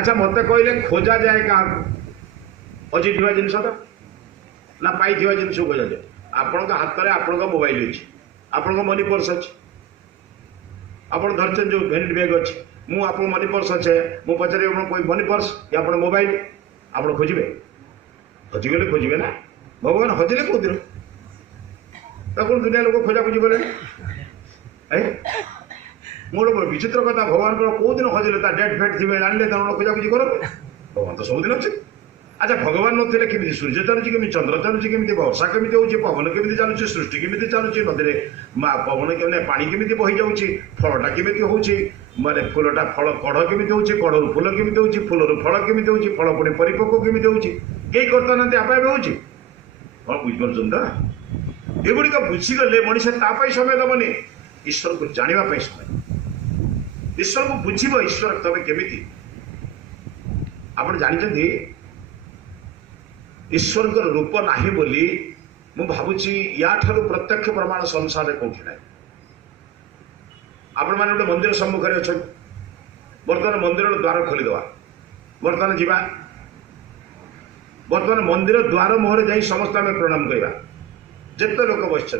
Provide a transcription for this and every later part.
अच्छा मत कहले खोजा जाए क्या अच्छी जिनस ना पाई जिन खोजा जाए आपण हाथ में आपण मोबाइल अच्छी आपण मनी पर्स अच्छी आप धरचन जो भैनिटी बैग अच्छी मुझे मनी पर्स अच्छे मुझे पचारे कोई मनी पर्स या आप मोबाइल आप खोजे हजिगले खोजे ना भगवान हजिले कौ दिन दुनिया लोक खोजा खोजी गले मोर विचित्र कथा भगवान कौ दिन हजिले डेट फेट थी जाने खोजा खोजी कर भगवान तो सबुदिन अच्छे अच्छा भगवान नथिले केमिति सूर्य चलुची केमिति चंद्र चलुची केमिति वर्षा केमिति होउची पवन केमिति चलुची सृष्टि केमिति चलुची नदी पवन केमिति पानी केमिति बही जाउची फलटा केमिति होउची माने फूलटा फल कढ़ केमिति होउची कढ़रु फूल केमिति होउची फूलरु फल केमिति होउची फल पुणी परिपक्व केमिति होउची केही करता नांती आपे होउची कोन बुझ परछन ता एगुडी का बुझी गले मनुष्य ता पई समय दबनी ईश्वर को जानिबा पई समय ईश्वर को बुझिबो ईश्वर तबे केमिति आपण जानिचंती ईश्वर रूप नाही बोली मु भावुची या ठारू प्रत्यक्ष प्रमाण संसार में कौटी ना आपण मैंने गोटे मंदिर सम्मुख में अच्छा बर्तमान मंदिर द्वार खोलीदवा बर्तमान जीवा बर्तमान मंदिर द्वार मुहर जा समस्त आम प्रणाम करवा जिते लोक बस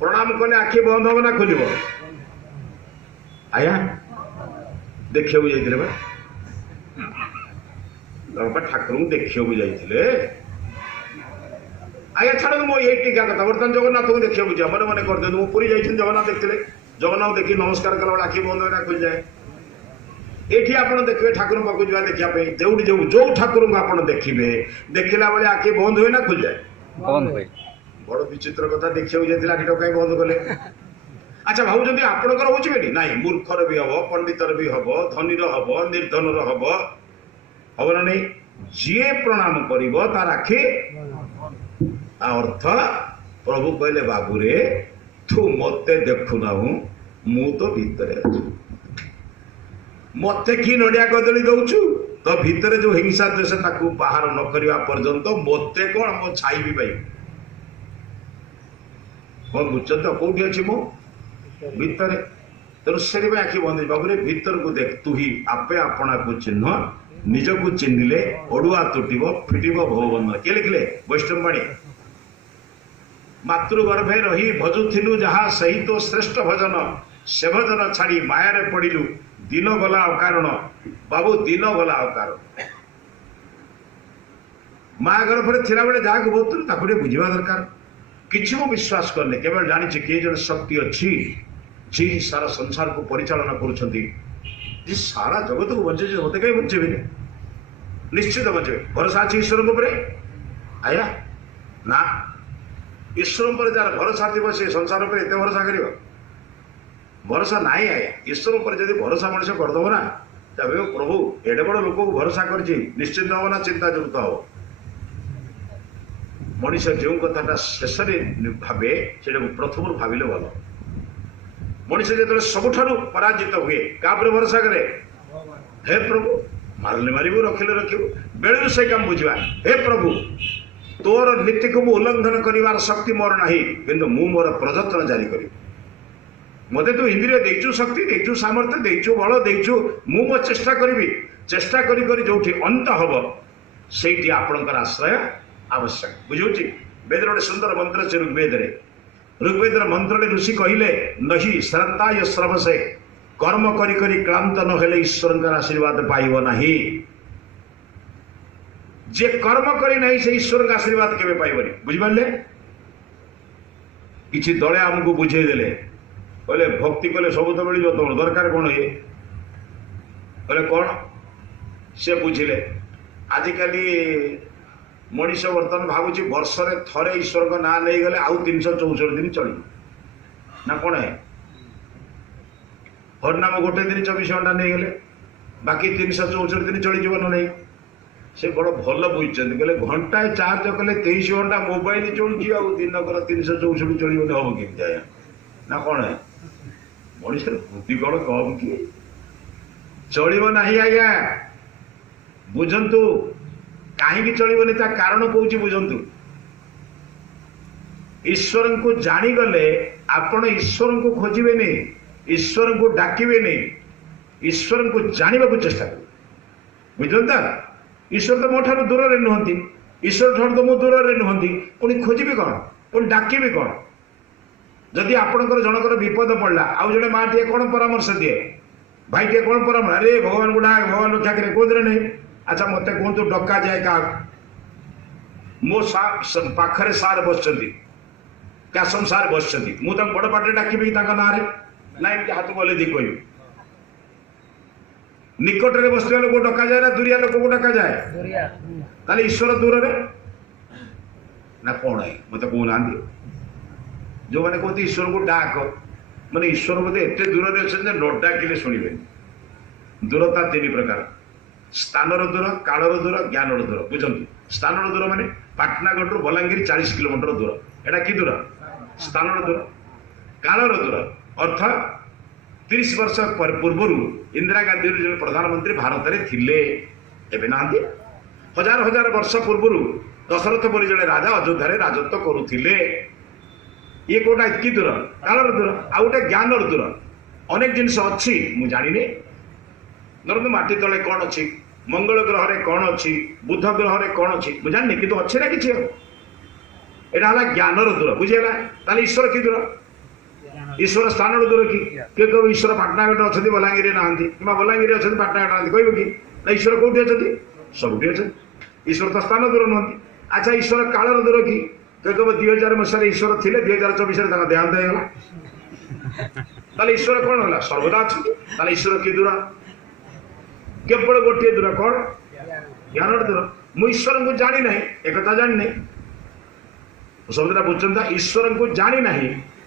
प्रणाम कले आखि बंद हम ना खोल आया देखा जाइए ठाकुर को देखा जाइए आया छाड़ मो ये टीका कथा बर्तमान जगन्नाथ को देखा जा मन मन कर दे पुरी जाइए जगन्नाथ देखते जगन्नाथ देखी नमस्कार कला आखि बंद होना खुल जाए ये आप देखिए ठाकुर पाक जा देखापी जो जो जो ठाकुर को आप देखिए देखला बेले आखि बंद हुए ना खुल जाए बड़ विचित्र कथा देखा जाता आखि कहीं बंद कले अच्छा भावुं आपणकर हो ना मूर्खर भी हम पंडितर भी हम धनीर हम निर्धनर हम हम ना नहीं जी प्रणाम कर तार आखि अर्थ प्रभु कहले बाबू रे तू मते देखुना मु तो भीतर मते कि नड़िया कदली दौचु तो भीतर जो हिंसा द्वेष ताकू बाहर न करवा पर्यंत मते कौन मो छाई भी पाई कौन बुझ तो कौटी अच्छी मो भीतर तेणु से आखि बंद बाबू रे भीतर को देख तू ही आपे आपना को चिन्ह निज को चिन्हले अड़ुआ तुटब फिटब भवबंधन किए लिखिले वैष्णव बाणी मातृगर्भे रही भजुथिलु जहा सही तो श्रेष्ठ भजन से भजन छाड़ी मायारे पड़िलु दिन गला अकारण बाबू दिन गला अकारण माया गर्भे थिला बेले जहाँ को बहुत ताकू बुझा दरकार किसी मु विश्वास करने केवल जानी किए जन शक्ति अच्छी जी सारा संसार को परिचालना कर सारा जगत को बचे मत कहीं बचे निश्चित बचे भरोसा अच्छी ईश्वर को आया ना ईश्वर पर जार भरोसा थी से संसार पर एत भरोसा कर भरोसा ना आया ईश्वर पर जब भरोसा मनुष्य करदब ना तब प्रभु एडे बड़ लोक को भरोसा कर निश्चिंत हम ना चिंता जुक्त हम मनुष्य जो कथा शेष भावे से प्रथम भाविले भल मनुष्य जो सबुठ पराजित हुए क्या भरोसा करे हे प्रभु मारले मारू रखिले रखिबू बेलू से काम बुझा हे प्रभु तोर नीति को उल्लंघन कर शक्ति मोर नहीं किंतु मु मोर प्रयत्न जारी करी मते तू इंद्रिय देचु शक्ति देचु सामर्थ्य देचु बल देचु मु मो चेष्टा करी चेष्टा करी जो अंत हम से आपणकर आश्रय आवश्यक बुझे वेद गोटे सुंदर मंत्र अच्छे ऋग्वेद मंत्र ऋषि कहले नही श्रद्धा श्रवसे कर्म करी करी क्लांत नहेले ईश्वर आशीर्वाद पाइब नाही जे कर्म करी नहीं से ईश्वर का आशीर्वाद केवे पाइबनी बुझिपारे किसी दले आमको बुझे देले कहले भक्ति कले सब तो मिल तुम दरकार कौन ये कहले कौन से बुझिले आजिकल मनीष बर्तमान भावुची वर्षरे थरे ईश्वर का ना नहीं गले आउ 364 दिन चल ना कौन है हरनाम गोटे दिन 24 घंटा नहीं गले बाकी 364 दिन चली जीवन नहीं से बड़ भल बुझे कहले घंटाए चार्ज कले 23 घंटा मोबाइल चलुची आ दिन कर 364 चलो हम केमी आया ना कौन है मनीष बुद्धि कौन कम कि चलो ना आज्ञा बुझंतु कहीं चलनी ता कारण कौच बुझंतु ईश्वर को जानीगले आपण ईश्वर को खोजे नहीं ईश्वर को डाके नहीं ईश्वर को जानवा को चेष्टा कर बुझल ईश्वर तो मो ठार दूर में नुहति ईश्वर ठार तो मु दूर में नुहति पुणी खोजी कौन पुणी डाकिबी कौन जदि आपणकर जनकर विपद पड़ला आउ जड़े माँ टे कौन परामर्श दिए भाई टे कौन परामर्श अरे भगवान गुड़ा भगवान रक्षा करे कौन नहीं अच्छा मत कहतु डका जाए क्या मो पाखरे सार बस कासम सार बस मुझे बड़ पाटे डाकिबी ना ना एमती हाथ गले दी कह निकट में बस लोक डका जाए ना दूरिया लोक को डका जाए ईश्वर दूर ना कौन है मत कहना जो मैंने कहते ईश्वर को डाक मैंने ईश्वर बोधे एत दूर में अच्छे न डाकिले शुणे दूरता तीन प्रकार स्थानर दूर कालर दूर ज्ञानर दूर बुझंतु स्थानर दूर माने पाटनागढ़ रु बलांगीर 40 किलोमीटर दूर एटा कि दूर स्थानर दूर कालर दूर अर्थ 30 वर्ष पूर्व इंदिरा गांधी जो प्रधानमंत्री भारत में थिले एबे नांदी हजार हजार वर्ष पूर्व दशरथ बोली जड़े राजा अयोध्या राजत्व करुथिले ये कोटा कि दूर कालर दूर आ गोटे ज्ञानर दूर अनेक जिनस अच्छी मु जानी धरतु माटी तले कौन अच्छी मंगल ग्रह रे कौन अच्छी बुध ग्रह रे कौन अच्छी मु जानी कि अच्छे ना कि यहाँ ज्ञानर दूर बुझेगा ताले ईश्वर कि दूर ईश्वर स्थान दूर कि कह ईश्वर पाटनागढ़ अच्छा बलांगीर ना कि बलांगीर अच्छा पाटनागढ़ ना कह कि ईश्वर कौटी अच्छा सबुठी अच्छा ईश्वर तो स्थान दूर नुहति अच्छा ईश्वर कालर दूर कि कह 2000 मसीह ईश्वर थे 2024 देहांत होगा ईश्वर कौन है सर्वदा अच्छा ईश्वर कि दूर केवल गोटे दूर कौन ज्ञान दूर मु ईश्वर को जानी ना एक जानी ना शब्दटा बुझा ईश्वर को जानी ना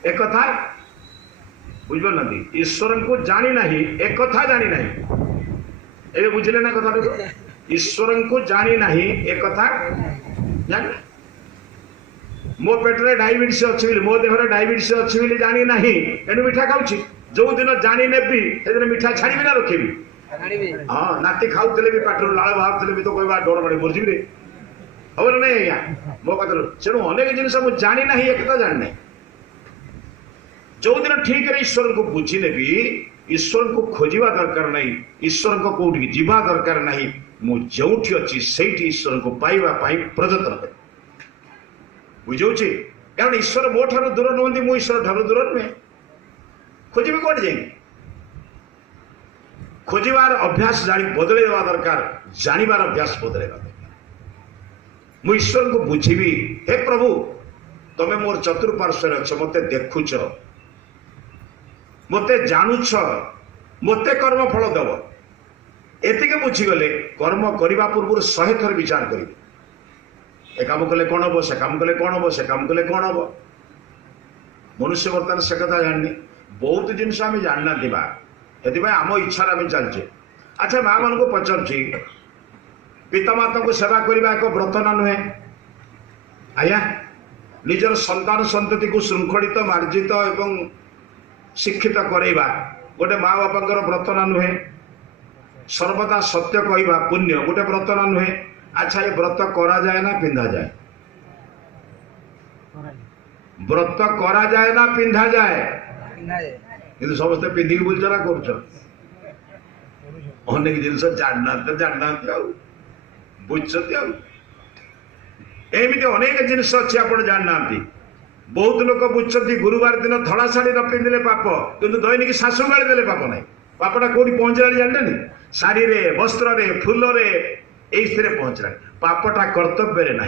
एक बुझपार ईश्वर को जानी ना एक जानी ना ए बुझे ना कथा ईश्वर को जानी ना एक जानी मो पेटे डायबिटीज अच्छी मो देहर डायबिटीज अच्छी जानी ना एनु मिठा खाऊँ जो दिन जानी नेबी से दिन मिठा छाड़ी ना रखी हाँ नाती खाऊले भी पाटर लाल बाहर भी तो कह डर मारे मरजी रे हम ना नहीं आज्ञा मो कथा तेणु अनेक जिन मुझे जानी ना एक जानी ना जो दिन ठीक है ईश्वर को बुझी नेबी ईश्वर को खोजा दरकार नहीं ईश्वर को कौटी जीवा दरकार नहीं मुझे अच्छी से ईश्वर को पाइबापी प्रयत्न कर बुझे कारण ईश्वर मो ठार दूर नुहति मु ईश्वर ठार दूर नुहे खोजी कौन जाए खोजार अभ्यास जानी बदल दरकार जानवर अभ्यास बदल दरकार मु ईश्वर को बुझी हे प्रभु तमें मोर चतुर्पार्श्व अच्छ मत देखुच मत जानुछ मत कर्म फल दब एतिके बुझीगले कर्म करने पूर्व 100 थर विचार करें ए काम कले कौन हम से काम कले कौन हम से काम कले कौन हम मनुष्य बर्तमान से कथा जानी बहुत जिनस आम जानना से आम इच्छा आम चलचे अच्छा माँ मान को पचार पितामाता को सेवा करने एक व्रत ना नुहे आज्ञा निजर संतान संतति को श्रृंखलित मार्जित एवं शिक्षित करवा गोटे माँ बापा व्रत ना नुहे सर्वदा सत्य कहवा पुण्य गोटे व्रत ना नुहे अच्छा ये व्रत करा जाए ना पिंधा जाए व्रत करा जाए ना पिंधा जाए कि समस्ते पिंधिक बुलचना कर अनेक जिन जानना बुझते एमती अनेक जिनस अच्छी आप जानना बहुत लोग बुझते गुरुवार दिन धड़ा शाढ़ी न पिंधिले पाप किंतु दैनिक शाशु गाड़ी देले पाप ना पापटा कौटी पहुंचला जानते शाढ़ी वस्त्र फूल पहुंचला पापटा कर्तव्य ना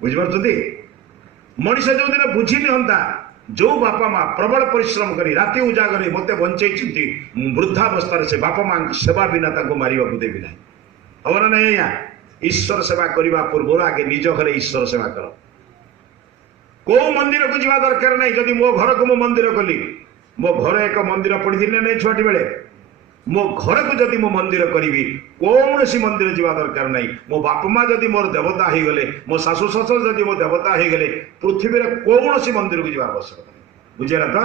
बुझिपार मनीष जो दिन बुझी निहंता जो बापा माँ प्रबल परिश्रम करी राति उजागर मत बंचे वृद्धावस्था से बापा माँ सेवा बिना मारिबा को देवी ना हम ना नहीं आज्ञा ईश्वर सेवा करने पूर्व आगे निज घर ईश्वर सेवा कर को मंदिर को जीवा दरकार नहीं जदि मो घर को मो मंदिर कली मो घर एक मंदिर पड़ी नहीं छुआटी बेले मो घर को जदि मो मंदिर करी कौन सी मंदिर जीवा दरकार नहीं मो बाप माँ जदि मोर देवता हो गले मो शाशु शशुर जदि मो देवता हो गले पृथ्वी कौन सी मंदिर को जीवा आवश्यकता नहीं बुझेगा तो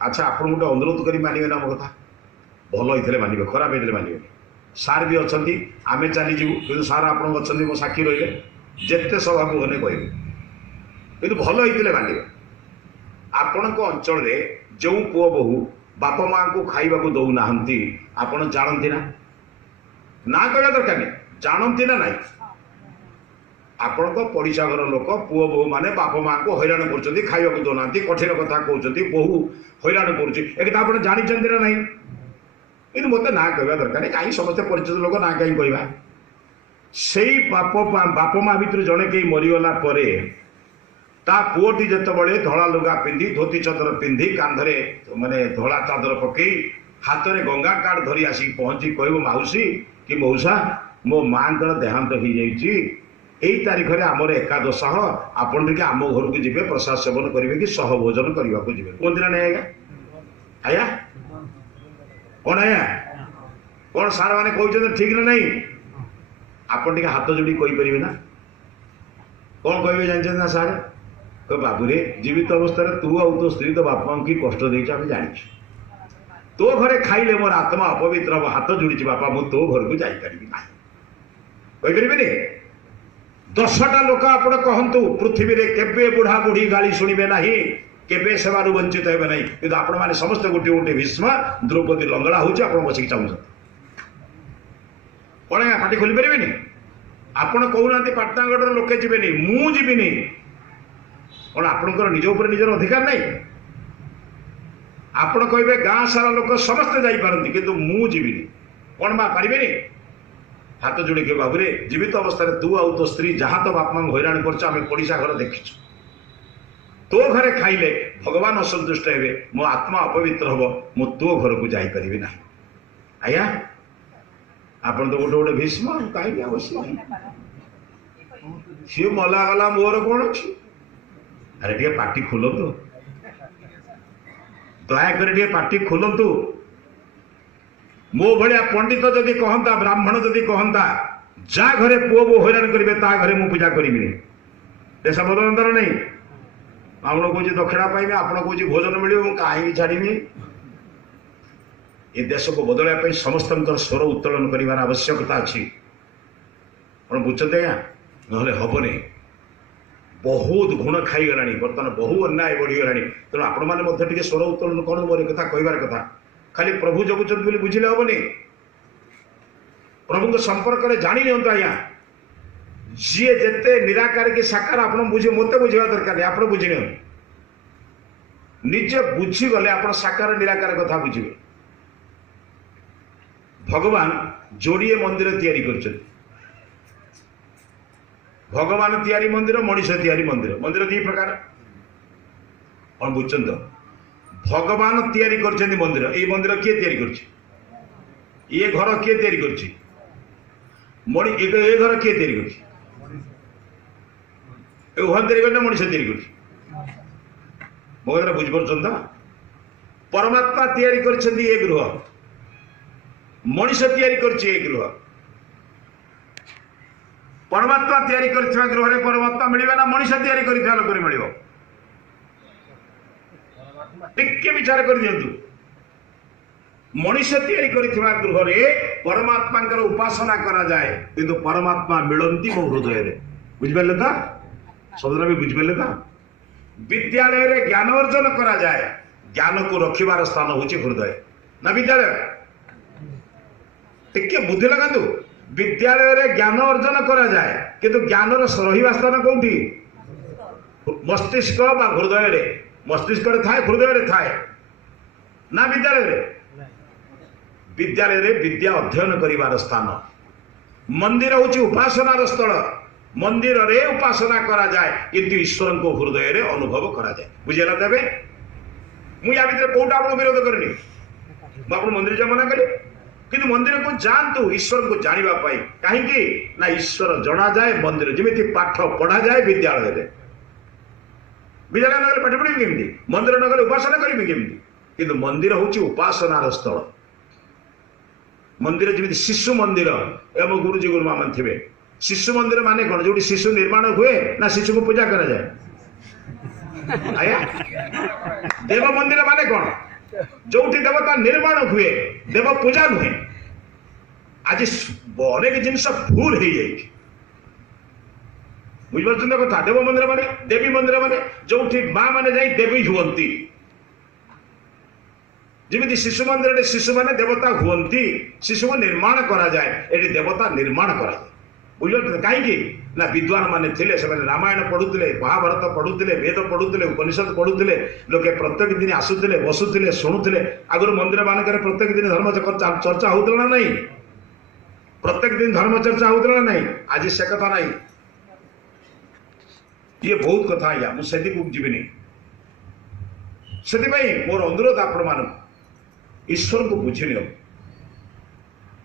अच्छा आप गोटे अनुरोध कर मानवे ना मो कथा भल होते मानवे खराब होते मानवे सार भी अच्छा आम चलीजु कि सार आप मो साक्षी रही जिते सभा को गले कह कि भल होते मानवे आपण अंचल जो पुओ बहु बापा माँ को खाइबा को दौना आपण जानती ना ना कहवा दरकार नहीं जानती ना नाई आपण पड़िशा घर लोक पुओ बोहू मैंने बाप माँ को हैरान कर खावा को दौना कठिन कथा कहते बहु हैरान कर जानते ना ना कि मत ना कहवा दरकार नहीं कहीं समस्त परिचित लोक ना कहीं कहवा से बाप माँ भर जड़े कहीं मरीगला ता पुओटी जिते धला लुगा पिंधि धोती चदर पिंधि कांधरे माने धला चादर पकई हाथ में गंगा कार्ड धरी आसिक पहुंची कह मौसी कि मौसा मो माँ देहांत हो जाइए यही तारीख में आमर एकादश आपड़ टे आम घर को जी प्रसाद सेवन करेंगे कि सह भोजन करने को जी कहते ना नहीं आज्ञा आज्ञा कौन आज्ञा कौन सार मैंने कहते ठीक ना नहीं आपड़ टे हाथ जोड़ी कहींपर ना कौन कहे जानते ना सार तो बाबू रे जीवित अवस्था तू आ तो स्त्री तो बापा की कष्ट देच आम जानी तो घरे खाइले मोर आत्मा अपवित्र हम हाथ जोड़ी बापा मु तो घर को जापर ना कहीपर 10टा लोक आप कहतु पृथ्वी रे केबे बुढ़ा बुढ़ी गाली शुणवे ना केबे सेवार वंचित हे ना कि आपण मैंने समस्त गोटे गोटे भीष्म द्रौपदी लंगड़ा हो बसिक चाहते कौन आज्ञा पार्टी खोली पारे आपण कहना पाटनागढ़ लोके जी मु जीविनी कौन आपणकर निज उपर निजर अधिकार नहीं आपण कहे गाँ सारा लोक समस्ते जापारती किंतु मु जीविनी कौन माँ पारे हाथ जोड़ी के बाबू रे जीवित अवस्था तू आउ तो स्त्री जहाँ तो बाप माँ हैरान कर पड़िशा घर देखीचु तो घरे खाइले भगवान असंतुष्ट हे मो आत्मा अपवित्र हम मु तो घर को जापर ना आज्ञा आपन तो गोटे गोटे भीष्म कहीं अवश्य सी मला गला मोर कौन अच्छी अरे टे पार्टी खोलतु दयाकोरी पार्टी खोलतु मो भाया पंडित जदि कहता ब्राह्मण जदि कहता जा घरे पुओ बो हैरान करेंगे ता घरे मु पूजा करी देश बदलंतर नहीं आपण कौच दक्षिणा पाइबे आपण कौच भोजन मिले कहीं छाड़मी ये देश को बदलवाई समस्त स्वर उत्तोलन कर आवश्यकता अच्छी बुझते आज्ञा ना हेनी बहुत गुण खाईगला बर्तमान बहु अन्याय बढ़ीगला तेणु आपण मैंने स्वर उत्तोलन कर मोर कथा कहबार कथा खाली प्रभु जगुचंद बोली बुझिले हेनी प्रभु संपर्क में जानी नि आज्ञा जी जेते निराकार कि साकार आप बुझे मत बुझा दरकार नहीं आप बुझी निजे बुझीगले आप साकार निराकार कथा बुझे भगवान जोड़े मंदिर तैयारी कर भगवान तैयारी मंदिर मनीष तैयारी मंदिर मंदिर दी प्रकार कौन बुझुं तो भगवान तैयारी कर मंदिर ये मंदिर किए तैयारी कर ये घर किए तैयारी कर ये घर किए तैयारी कर घर तैयारी करना मनीष तैयारी कर मो कथा बुझीपार परमात्मा तैयारी कर ये गृह मनीष तैयारी कर गृह परमात्मा तैयारी कर गृह परमात्मा मिले ना मनीष तैयारी कर लोक मिल टिके विचार कर दियंतु मनीष तैयारी करिथिबा गृह रे परमात्मा उपासना करा जाए किंतु परमात्मा मिलंती मो हृदय रे बुझिपाले तो शब्द भी बुझिपाले तो विद्यालय रे ज्ञान अर्जन करा जाए ज्ञान को रखिबार स्थान होची हृदय ना विद्यालय टिके बुद्धि लगातु विद्यालय रे ज्ञान अर्जन करा जाए किंतु ज्ञान रहिबा स्थान कोठी मस्तिष्क बा हृदय रे मस्तिष्क थाए हृदय रे थाए ना विद्यालय रे विद्या अध्ययन करिवार स्थान मंदिर होची उपासनार स्थल मंदिर रे उपासना करा जाए किंतु ईश्वर को हृदय रे अनुभव करा जाए बुझेला तबे मु या भीतर कोटा आपण विरोध करनी मु आपण मंदिर जा मना करी किंतु मंदिर को जानतु ईश्वर को जानिबा पाई काहे कि ना ईश्वर जणा जाए मंदिर जेमिति पाठ पढ़ा जाए विद्यालय रे विद्यालय नगरे पाठ पढ़ी केमती मंदिर नगरे उपासना करी केमती किंतु मंदिर होची उपासनार स्थल मंदिर जमी शिशु मंदिर एवं गुरुजी गुरुमा मान थे शिशु मंदिर माने कौन जो शिशु निर्माण हुए ना शिशु को पूजा करा जाए आया देव मंदिर माने कौन जो देवता निर्माण हुए देव पूजा नुहे आज अनेक जिनस भूल हो जाए बुझे कथा देव मंदिर माने देवी मंदिर माने जो माँ मैंने जाई देवी हुंती जमी शिशु मंदिर शिशु मैंने देवता हुंती शिशु को निर्माण करा जाए ये देवता निर्माण करा जाए बुझे कहीं ना विद्वान माने थिले से रामायण पढ़ुले महाभारत पढ़ुले वेद पढ़ुले उपनिषद पढ़ुले लोके प्रत्येक दिन आसुले बसुले शुणुले आगुरी मंदिर मानक प्रत्येक दिन धर्म चर्चा होता ना नहीं प्रत्येक दिन धर्म चर्चा होता ना नहीं आज से कथा नहीं ये बहुत कथा आया मुझे जीविनी से मोर अनुरोध आपण मान ईश्वर को बुझी नि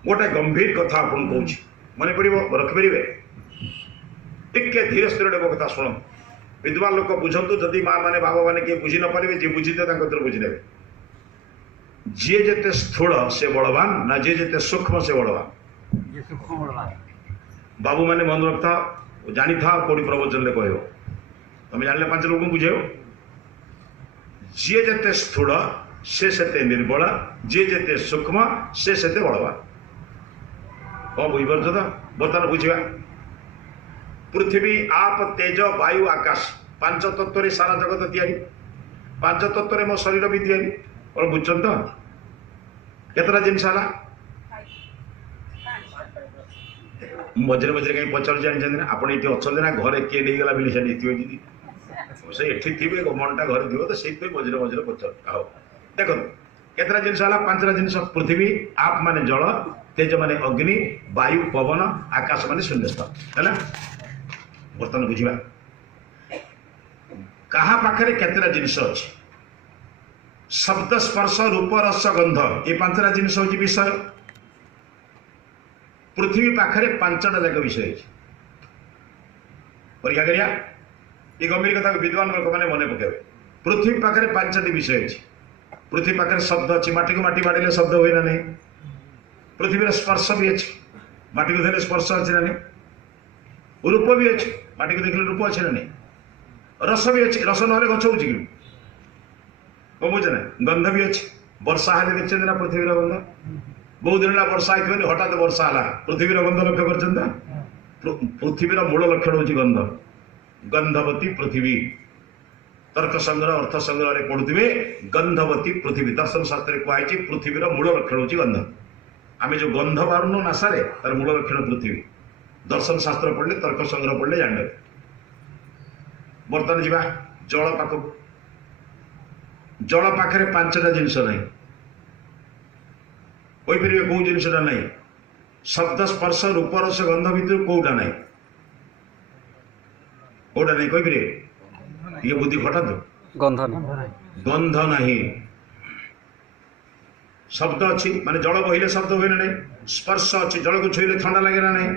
गोटे गंभीर कथा आपन कहूँ मन पड़ो रखिपारे टिके धीर स्थिर मो कथा शुण विद्वान लोक बुझंतु जदि माँ मैंने बाबा मैंने किए बुझी न पारे जी बुझी बुझीने जी जिते स्थूल से बलवान ना जी जिते सूक्ष्म से बलवान बाबू मैंने मन रखता जानी था कौटी प्रवचन में कह तुम जाने 5 लोग बुझेव जी जिते स्थूल से सेते निर्बल जी जिते सूक्ष्म से सेते बलवान कौन बुझीपार तो बर्तमान बुझा पृथ्वी आप तेज वायु आकाश 5 तत्व सारा जगत या 5 तत्व मो शरीर भी या और बुझन तो केतटा जिनस मझे मझे कहीं पचार जानते ना आप ये अच्छा ना घरे किए नहीं गला बिल से एठी थे मनटा घर थी तो से मझे मझे पचार हाँ देख केतटा जिनस 5टा जिनस पृथ्वी आप माने जल तेज माने अग्नि वायु पवन आकाश माने शून्यस्थ है बर्तमान बुझा क्या पाखे केतटा जिनस अच्छी शब्द स्पर्श रूप रस गंध ये 5टा जिनस हूँ विषय पृथ्वी पाखे 5टा जाक विषय परीक्षा करिया ये गंभीर कथा विद्वान लोक मैंने मन पकेबे पृथ्वी पाखे 5टी विषय अच्छी पृथ्वी पाखे शब्द अच्छी माटी को माटी बाड़े शब्द हुए ना नहीं पृथ्वी स्पर्श भी अच्छी माटी को देखे स्पर्श अच्छी ना नहीं रूप भी अच्छी माटी को देखले रूप अच्छे ना नहीं रस भी अच्छी रस ना गच हो बुझे ना गंध भी अच्छी वर्षा हेल्ले देखते ना पृथ्वी गंध बहुत दिन वर्षा होती हठात वर्षा है पृथ्वी गंध लक्ष्य कर पृथ्वी मूल लक्षण हूँ गंध गंधवती पृथ्वी तर्क संग्रह अर्थ संग्रह पढ़ुवे गंधवती पृथ्वी दर्शन शास्त्र कहुई पृथ्वी मूल लक्षण हूँ गंध आम जो गंध बारुन नासारे तार मूल लक्षण पृथ्वी दर्शन शास्त्र पढ़ले तर्क संग्रह पढ़ले जान बर्तमान जा जल पाख जल पाखे 5टा जिनस ना कहीपर कौ जिनसा ना शब्द स्पर्श रूप रस गंध भितर कौटा ना कौटा नहीं कहीपर ये बुद्धि खटातु गंध नहीं शब्द अच्छी माने जल बहिले शब्द हुए ना स्पर्श अच्छी जल को छुईले ठंडा लगे ना नहीं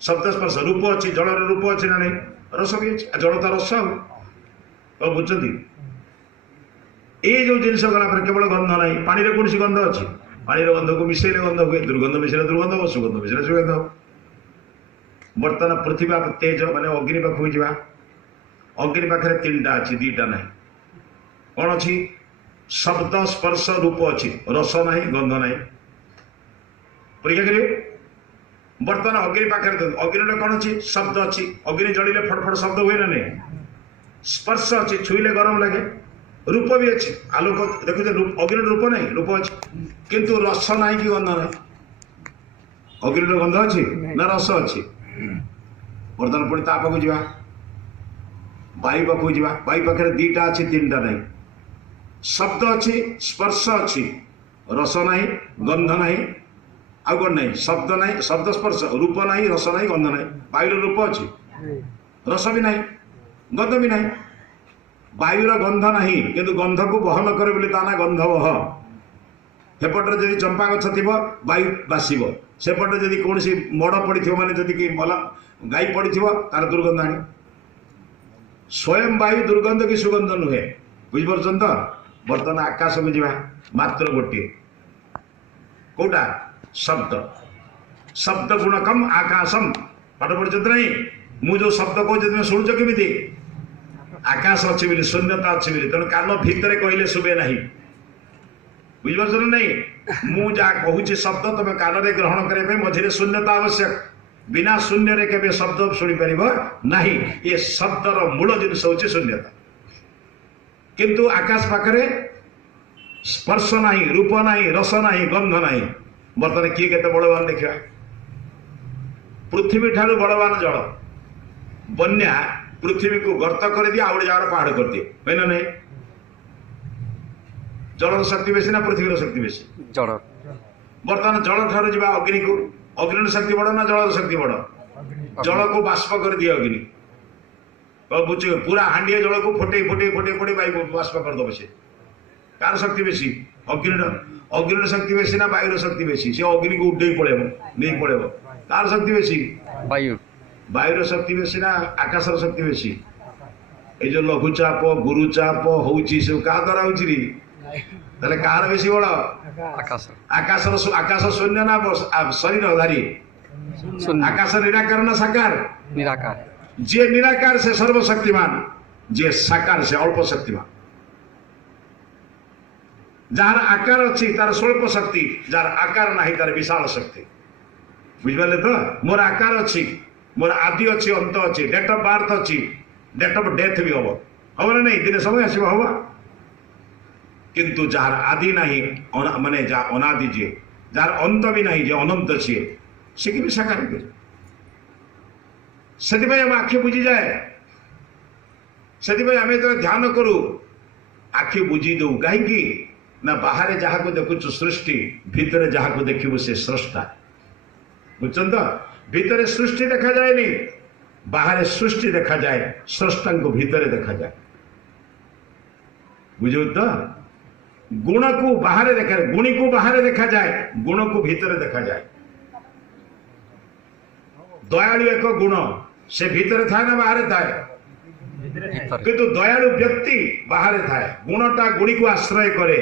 शब्द स्पर्श रूप अच्छी जल रूप अच्छी ना नहीं रस भी अच्छी जल तो रस तो बुझे ये जो जिनस गला केवल गंध ना पानी कौन सी गंध अच्छी पानी गंध को मिसेले गंध हुए दुर्गंध मिसेले दुर्गंध हो सुगंध मिसेले सुगंध बर्तमान पृथ्वी तेज माने अग्नि पाख जा अग्नि पाखे 3टा अच्छी 2टा ना कौन अच्छी शब्द स्पर्श रूप अच्छी रस ना गंध ना परीक्षा करेंगे बर्तमान अग्नि पाखे अग्नि कौन अच्छी शब्द अच्छी अग्नि जड़िले फटफट शब्द हुए ना नहीं स्पर्श अच्छी छुईले गरम लगे रूप भी अच्छी आलोक देखते अग्नि रूप नहीं रूप अच्छी किंतु रस ना कि गंध ना अग्नि गंध अच्छी ना रस अच्छी बर्तमान पुणी ता पाखु जा वायु पाखु जा वायु पाखे 2टा अच्छी 3टा नहीं शब्द अच्छी स्पर्श अच्छी रस ना गंध ना आउ कौन नहीं शब्द ना शब्द स्पर्श रूप ना रस ना गंध ना वायु रूप अच्छी रस भी ना गंध भी ना वायुर गंध ना किंतु गंध को बहन करे बोली ता ना गंध बह सेपटे जब चंपा गछ थी वायु बासिब सेपटे जब कौन सी मड़ पड़ी माने जदि कि मला गाई पड़ी तार दुर्गंध आने स्वयं वायु दुर्गंध की सुगंध नुहे बुझीपार तो बर्तमान आकाश को जा मात्र गोटे कौटा शब्द शब्द गुणकम आकाशम पाठ पढ़ नहीं मुझे जो शब्द कहूँ शुणुच केमी आकाश अच्छी बोली शून्यता अच्छी बोली तेणु कान भितर कहले शुभे ना बुझीपार नहीं मुझा कहूँ शब्द तुम कान में ग्रहण करने मझे शून्यता आवश्यक बिना शून्य के शब्द शुणिपर ना ये शब्दर मूल जिनस हूँ शून्यता किंतु आकाश पाखे स्पर्श नहीं, रूप नहीं, रस नहीं, गंध नहीं। बर्तमान किए केते बड़वान देखा पृथ्वी ठारू बड़वान जल बन्या पृथ्वी को गर्त कर दिए आउट जार पहाड़ कर दिए है ना नहीं। जल शक्ति बेसी ना पृथ्वी शक्ति बेसी जल बर्तमान जल ठारू जा अग्नि को अग्नि शक्ति बड़ ना जल शक्ति बड़ जल को बाष्प कर दिए अग्नि बुझे पूरा हांडिया जल को फटे फटे फटे फटे बाष्प करदे से कार शक्ति बेसी अग्नि शक्ति बेसी ना वायु शक्ति बेसी से अग्नि को उड्डे पड़े नहीं पड़े कार शक्ति बेसी वायु शक्ति बेसी ना आकाश शक्ति बेसी ये जो लघुचाप गुरुचाप होउची सब का द्वारा होउची रे ताले कार बेसी बड़ आकाश आकाश शून्य ना शरीरधारी आकाश निराकार ना साकार निराकार जे निराकार से सर्वशक्तिमान जे साकार से अल्प शक्तिमान जार आकार अच्छी तार स्वल्प शक्ति जार आकार नहीं तार विशाल शक्ति बुझे तो मोर आकार अच्छी मोर आदि अच्छी अंत अच्छी डेट ऑफ बर्थ अच्छी डेट ऑफ डेथ भी हम ना नहीं दिन समय आसो हम किंतु जार आदि नहीं माने जा अनादि जी जार अंत भी नहीं जे अनंत सी से कि साकार से आम आखि बुझी जाए से आम जो ध्यान करू आखि बुझी दो कहीं ना बाहर जहाँ को देखु सृष्टि भितर जहाँ को देखु से स्रष्टा बुझन तो भितर सृष्टि देखा जाए नहीं बाहर सृष्टि देखा जाए स्रष्टा को भितर देखा जाए बुझो तो गुण को बाहर देखा गुणी को बाहर देखा जाए गुण को भितर देखा जाए दयालु एक गुण से भितर थाए ना बाहर थाए किंतु दयालु व्यक्ति बाहर थाए गुणटा गुणी को आश्रय करे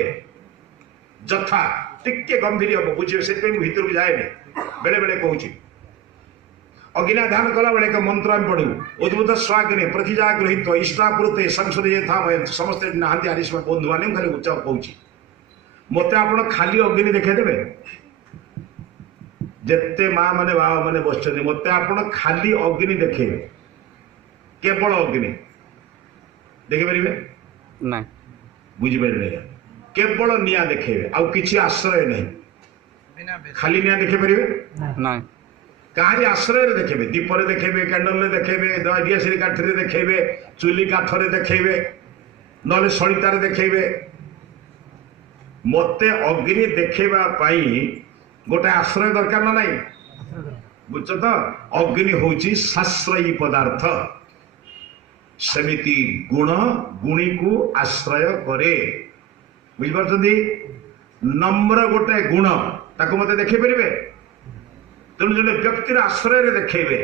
जथा टिके गंभीर हम बुझे से भीतर जाए बेले बेले कहूँ अग्नि ध्यान कला बेले एक मंत्र आम पढ़ू उद्भुत स्वाग्नि प्रतिजा गृहित इष्टापूर्ते संसदीय था समस्ते नहांती आदि बंधु मैंने खाली उच्चा कहूँ मत आप खाली अग्नि देखेदेवे जिते माँ मैंने बाबा मैंने बस मत आप खाली अग्नि देखे केवल अग्नि देखिपारे ना बुझिपारे केवल निया देखेबे आउ किछि आश्रय नहीं खाली निया देखिपारे ना कहारी आश्रय देखेबे दीपर देखेबे कैंडल देखेबे दियासिरी काठरे देखेबे चुली काठरे देखेबे नले सलितार देखेबे मते अग्नि देखेबा पाई गोटे आश्रय दरकार ना नहीं बुझ तो अग्नि होची साश्रयी पदार्थ सेमिति गुण गुणी को आश्रय करे बुझिपारछन्ती नम्र गोटे गुण ताको मते देखि परिबे तेणु जने व्यक्तिर आश्रय देखेबे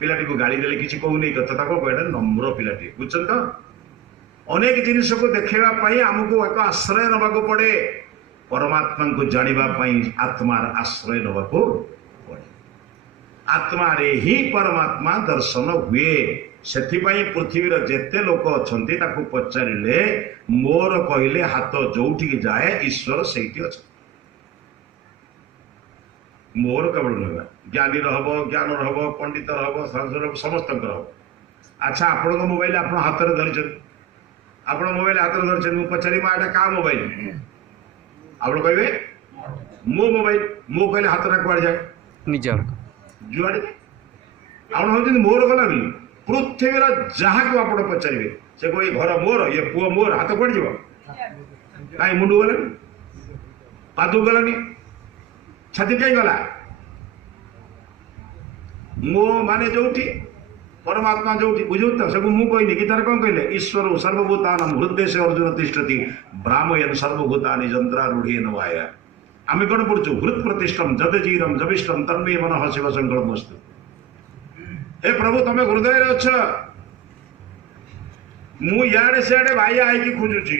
पिलाटी को गाड़ी देले किछि कहू नै कथा ताको कहडा नम्र पिलाटी बुझछन तो अनेक जिनिस को देखेबा पाई हमको एक आश्रय नबाको पड़े परमात्मा को जानिबा पाई आत्मार आश्रय नबाको पड़े आत्मा रे ही परमात्मा दर्शन हुए सेथिपाई पृथ्वीर जेते लोक अछंती ताकू पचारिले मोर कहले हाथ जोठी जाए ईश्वर सेठी अछ मोर केवल नुह ज्ञानी रहब ज्ञान रहब पंडित रहब समस्त रहब अच्छा आपण मोबाइल आप हाथ में धरी आप मोबाइल हाथ में धरी मुझे पचारि माँ क्या मोबाइल आप कहे मो मोबाइल मो कहले हाथ ना कुआड़ जाए निजर जुआड़े आप हूँ मोर गला भी पृथ्वीर जहाँ को आप पचारे से कोई घर मोर ये पुओ मोर हाथ कुआड़ जीव कहीं मुंडू गलानी पादू गलानी छाती कहीं गला मो माने जोठी परमात्मा जोठी बुझू तो सब मु कहनी कि तार कौन कहले ईश्वर सर्वभूतानां हृदय से अर्जुन तिष्ठति ब्राह्मयन सर्वभूतानि यंत्रारूढ़ नवाया आम कौन पढ़ु हृत प्रतिष्ठम जदजीरम जविष्टम तन्मे मन शिव संकल्पमस्तु हे प्रभु तुम हृदय अच्छ मु याडे सियाडे भाइया आईकी खोजुची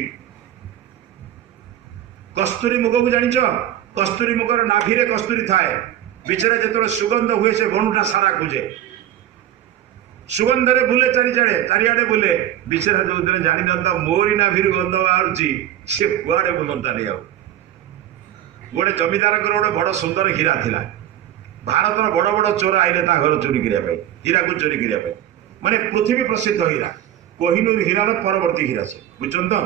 कस्तूरी मुग को जानिच कस्तूरी मुगर नाभिरे कस्तूरी थाए बिचरा जो सुगंध हुए से बणुटा सारा खोजे सुगंध रे बुले चारिआडे बुले बिचरा जो दिन जानी ना मोरी नाभिर गंध बाहर सी कुआडे बुलता नहीं आ गोटे जमीदार गोटे बड़ सुंदर हीरा थिला भारत बड़ बड़ चोर आइले ता घर चोरी करने हीरा को चोरी करने माने पृथ्वी प्रसिद्ध हीरा कोहिनूर हीरार परवर्ती हीरा से बुझन तो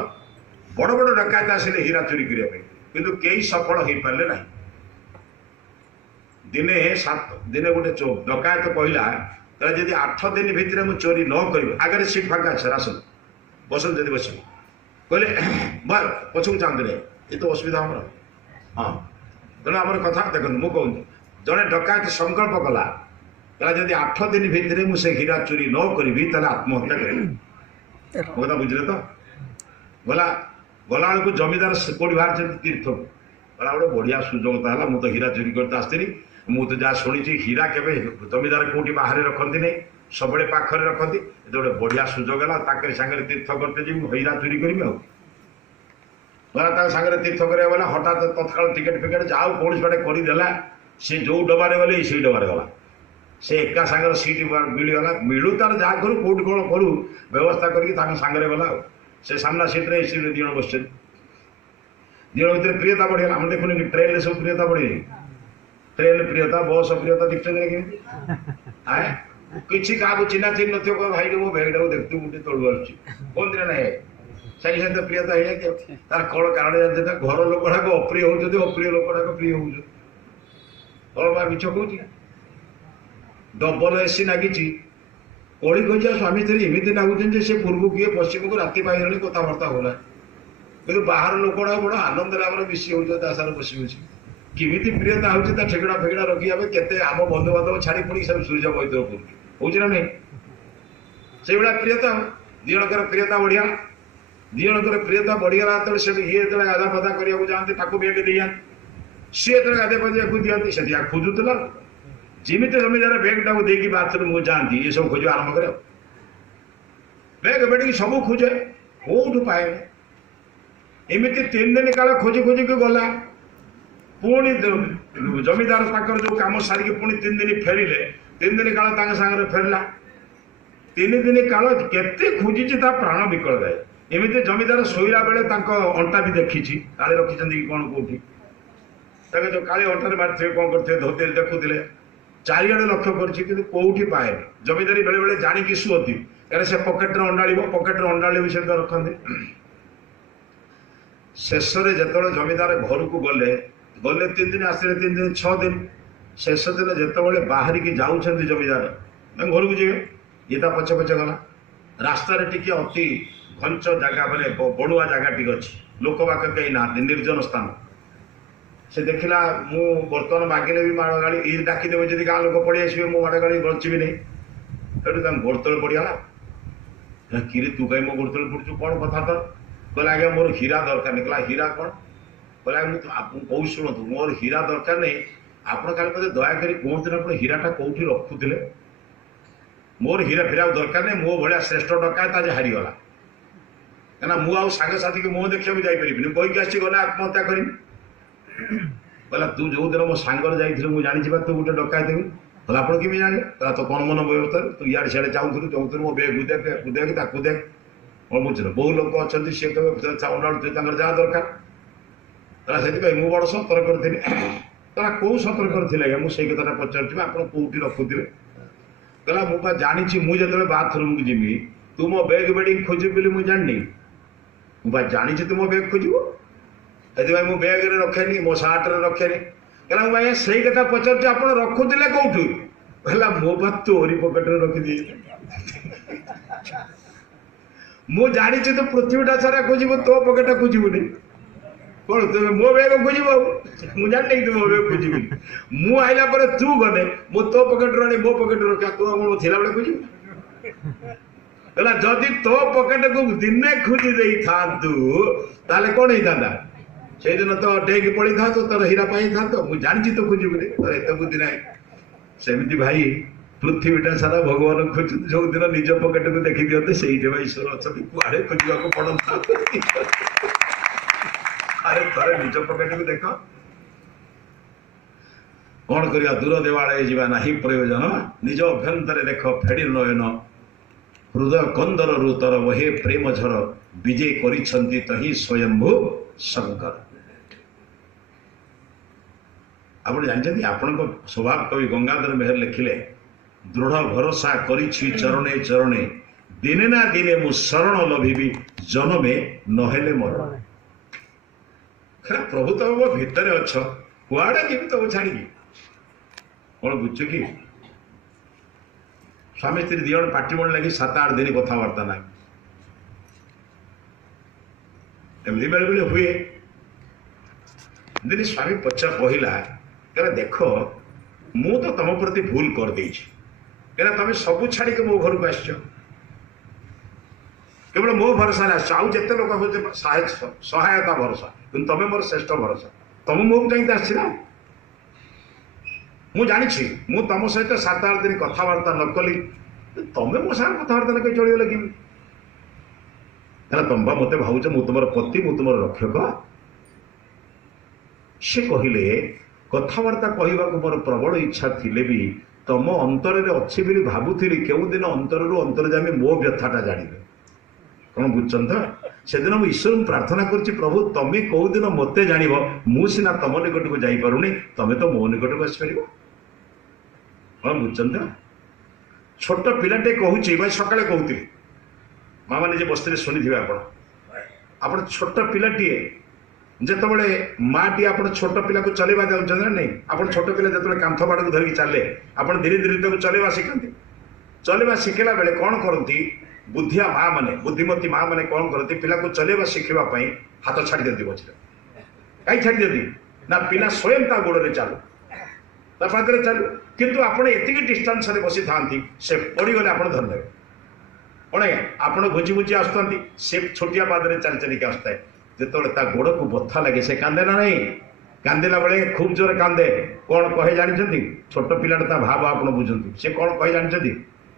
बड़ बड़ डकायत आसिले हीरा चोरी करने किंतु कई सफल हो पारे ना दिने दिने गोटे डकायत कहला जदि 8 दिन भितर मुझे चोरी न कर आगे सीट फाँका अच्छे आसन बसन जब बस कहले पछक चाहते नहीं ये तो असुविधा हमार हाँ तेणु आम कथा देखो मुझे कहूँ जड़े डकायत संकल्प कला जदि 8 दिन भितर मुझे हीरा चोरी न करी आत्महत्या कर कथा बुझे तो गला गला बेलू जमीदार कौटी बाहर तीर्थ गला गोटे बढ़िया सुजोगता है मुझे तो हीरा चोरी करते आसती मुझे जहाँ शुणी हीरा के जमीदार कौटी बाहर रखती नहीं सब पाखरे रखती गोटे बढ़िया सुजोग है सागर तीर्थ करते जी हीरा चोरी करी गला सागर तीर्थ करा गला हठात तत्काल टिकेट फिकेट जाओ कौन बाटे करदेला सी जो डबारे गले से डबारे गला से एका सागर सीट मिलगला मिलू तार जहाँ करू कौट कौन करू व्यवस्था करके गला से सामना सीट्रे सीट दिज बस दिज भर प्रियता बढ़िया हम देखुन कि ट्रेन सब प्रियता बढ़ी ट्रेन प्रियता बस प्रियता देखते आए किसी क्या चिन्हा चिन्ह न भाई मो बैगटा देखते मुझे तलू आसुच्छी कहते ना सागे साथ प्रियता है तार कौन कारण जानते ना घर लोक अप्रिय होती अप्रिय लोक प्रिय हो मिछ कह डबल एसी लगी कड़ी कही स्वामी स्त्री एमती लगुच से पूर्व किए पश्चिम को राति पाई कथबार्ता होना कि बाहर लोक बड़ा आनंद मिसी हो सारे बसी बसी किमी प्रियता हो ठेकड़ा फेकड़ा रखी के आम बंधुबांधव छाड़ी पुणी सब सूर्य बैद्य हो नहीं से भाया प्रियता दिजणकर प्रियता बढ़िया दिजणकर प्रियता बढ़ीगला ये जो गाधा पदा करने जाते बेग दी सी जो गाधे पदा दिखती से खोजुला जमी जमीदार बेग टाक देखिए बाथरूम को जाती ये सब खोज आरंभ कर बेग बेटिक सब खोजे कौटू पाए एमती 3 दिन काल खोजी खोजिक गला पुणी जमीदार जो कम सारिक पुणी 3 दिन फेरिले 3 दिन काल सागर फेरला 3 दिन काल केते खोजी प्राण विकल जाए एमती जमीदार शोला बेले अंटा भी देखी काले रखी कौन कौटी जो काले अंटार मारे कौन करते धोते देखुले चारिआडे लक्ष्य करोटी पाए जमीदारी बेले बेले जाणिकी शुअती कहीं से पकेट्रे पकेट्रे अंडाड़ी भी से रखते शेष जो जमीदार घर को गले 3 दिन आसते 3 दिन 6 दिन शेष दिन जो बाहर की जाऊँ जमीदार घर को जी ये पचे पचे गला रास्तार टी अति घंच जगह मैंने बड़ुआ जगह टी अच्छी लोक बाक कहीं ना निर्जन स्थान से देखला मु बर्तमान मागिले भी माड़ गाड़ी ये डाकिदेवे जब गाँ लोक पड़े आसवे मो माड़ गाड़ी बची नहीं सेठू गोड़तले पड़गला कि तू कहीं मो गोड़तले पड़ू कौन कथा तो कहला आज्ञा मोर हीरा दरकार नहीं कहला हीरा कौन कहला मुझे कौ शुणु मोर हीरा दरकार नहीं आप मत दयाकोरी कहते ना हीराटा कौटी रखुले मोर हीरा फिरा दरकार नहीं मो भाया श्रेष्ठ डकायत आज हारीगला क्या मुझे सांगसाथी के मुँह देखा जापरि कहीकि आसी गले आत्महत्या करी कहला तू जो दिन मो सांगर जाइल मुझे जानी तू गोटे डकायत देवी कहला आप केमी जाने कहला तो कौन मन व्यवस्था तू इे सियाड़े चाहूलु चाहूलु मो बेग देख देख ताकू देख कौन बुझे बहु लोग अच्छा सी कहे जहाँ दरकार कहला से मुझे बड़ सतर्क करी कहला कौ सतर्क करें मुझे कथा पचार आप कौटी रखुवे कहला मुझे जानी मुझे बाथरूम को जीवी तू मो बेग बेडिंग खोजु बोली मुझे जानी मुझे जानी तू मो बेग खोजु से मु बेग रखेनी मो सार्टे रखेनी कहला मुझे से कथा पचार आप रखुले कौटू कहला मो बा तोरी पकेट रखिदी मु जानी तो पृथ्वीटा सारा खोजब तो पकेटा खोजबुनि कौन तुम मो बेग खोज मुझे जानी तू मो बेग खोजबुनि मु आइला पर तू गने मो तो पकेट आनी मो पकेट रखा तू आम थिला बेले खोज जदि तो पकेट को दिने खोजी दे था कौन होता से दिन तो डेक पड़ी था तो तोर हीरा पाई था तो मुझे जानी तो खोजबुनि तोर एत बुद्धि ना सेमती भाई पृथ्वीटा सारा भगवान खोज जो दिन निज पकेट को देखी दिखते से ईश्वर अच्छा कुआड़े खोजा पड़ता अरे थे निज पकेट को देख कौन करिया दूर देवालय जावा ना प्रयोजन निज अभ्यंतर देख फेड़ी नयन हृदय कंदर तर वहे प्रेम झर विजय करिछंती तही स्वयंभू शंकर आप जानते आपण स्वभाव कवि गंगाधर मेहर लिखिले दृढ़ भरोसा करिछि चरणे चरणे दिने ना दिने मु शरण लभिबी जनमे नहेले मरण ହେଲେ ପ୍ରଭୁ ତମ ମୋ ଭିତରେ ଅଛ, କୁଆଡ଼େ ଯିବି ତମ ଛାଡ଼ିକି? କ'ଣ ବୁଝୁଛୁ କି? ସ୍ୱାମୀ ସ୍ତ୍ରୀ ଦି ଜଣ ପାଟିମୁଣ୍ଡ ଲାଗି 7-8 ଦିନ କଥାବାର୍ତ୍ତା ନାହିଁ। ଏମିତି ବେଳେବେଳେ ହୁଏ। ଦିନେ ସ୍ୱାମୀ କହିଲା, ଦେଖ ମୁଁ ତ ତମ ପ୍ରତି ଭୁଲ କରିଦେଇଛି, କାହିଁକିନା ତମେ ସବୁ ଛାଡ଼ିକି ମୋ ଘରକୁ ଆସିଛ, କେବଳ ମୋ ଭରସାରେ ଆସିଛ। ଆଉ ଯେତେ ଲୋକ ହଉଛି ସହାୟତା ଭରସା, କିନ୍ତୁ ତମେ ମୋର ଶ୍ରେଷ୍ଠ ଭରସା। ତମ ମୁହଁକୁ ଯାଇକି ଆସିଛି ନା। ମୁଁ ଜାଣିଛି ମୁଁ ତମ ସହିତ 7-8 ଦିନ କଥାବାର୍ତ୍ତା ନ କଲି, ତମେ ମୋ ସାଙ୍ଗରେ କଥାବାର୍ତ୍ତା ନ କରି ଚଳିଗଲେ କେମିତି? ହେଲା ତମେ ବା ମୋତେ ଭାବୁଛ ମୁଁ ତୁମର ପତି, ମୁଁ ତୁମର ରକ୍ଷକ? ସେ କହିଲେ, କଥାବାର୍ତ୍ତା କହିବାକୁ ମୋର ପ୍ରବଳ ଇଚ୍ଛା ଥିଲେ ବି ତମ ଅନ୍ତରରେ ଅଛି ବୋଲି ଭାବୁଥିଲି, କେଉଁଦିନ ଅନ୍ତରରୁ ଅନ୍ତର୍ଯାମୀ ମୋ ବ୍ୟଥାଟା ଜାଣିବେ। କ'ଣ ବୁଝୁଛନ୍ତି ତ? ସେଦିନ ମୁଁ ଈଶ୍ୱରଙ୍କୁ ପ୍ରାର୍ଥନା କରୁଛି, ପ୍ରଭୁ ତମେ କେଉଁଦିନ ମୋତେ ଜାଣିବ, ମୁଁ ସିନା ତମ ନିକଟକୁ ଯାଇପାରୁନି, ତମେ ତ ମୋ ନିକଟକୁ ଆସିପାରିବ। କ'ଣ ବୁଝୁଛନ୍ତି ତ? ଛୋଟ ପିଲାଟେ କହୁଛି, ଭାଇ ସକାଳେ କହୁଥିଲି, ମା' ମାନେ ଯେ ବସ୍ତିରେ ଶୁଣିଥିବେ ଆପଣ ଛୋଟ ପିଲାଟିଏ ଯେତେବେଳେ ମାଆଟିଏ ଆପଣ ଛୋଟ ପିଲାକୁ ଚଲେଇବା ଯାଉଛନ୍ତି ନା ନାହିଁ, ଆପଣ ଛୋଟ ପିଲା ଯେତେବେଳେ କାନ୍ଥ ବାଡ଼କୁ ଧରିକି ଚାଲେ, ଆପଣ ଧୀରେ ଧୀରେ ତାକୁ ଚଲେଇବା ଶିଖାନ୍ତି। ଚଲେଇବା ଶିଖିଲା ବେଳେ କ'ଣ କରନ୍ତି, ବୁଦ୍ଧିଆ ମା' ମାନେ, ବୁଦ୍ଧିମତୀ ମା' ମାନେ କ'ଣ କରନ୍ତି, ପିଲାକୁ ଚଲେଇବା ଶିଖିବା ପାଇଁ ହାତ ଛାଡ଼ି ଦିଅନ୍ତି ମଝିରେ। କାହିଁ ଛାଡ଼ି ଦିଅନ୍ତି ନା, ପିଲା ସ୍ୱୟଂ ତା ଗୋଡ଼ରେ ଚାଲୁ, ତା ପାଦରେ ଚାଲୁ। କିନ୍ତୁ ଆପଣ ଏତିକି ଡିଷ୍ଟାନ୍ସରେ ବସିଥାନ୍ତି, ସେ ପଡ଼ିଗଲେ ଆପଣ ଧରିନେବେ। କ'ଣ ଆଜ୍ଞା, ଆପଣ ଘୁଞ୍ଚି ଘୁଞ୍ଚି ଆସୁଥାନ୍ତି, ସେ ଛୋଟିଆ ପାଦରେ ଚାଲି ଚାଲିକି ଆସୁଥାଏ। ଯେତେବେଳେ ତା ଗୋଡ଼କୁ ବଥା ଲାଗେ, ସେ କାନ୍ଦେ ନା ନାହିଁ? କାନ୍ଦିଲା ବେଳେ ଖୁବ୍ ଜୋରେ କାନ୍ଦେ। କ'ଣ କହେ ଜାଣିଛନ୍ତି? ଛୋଟ ପିଲାଟା ତା ଭାବ ଆପଣ ବୁଝନ୍ତୁ। ସେ କ'ଣ କହେ ଜାଣିଛନ୍ତି?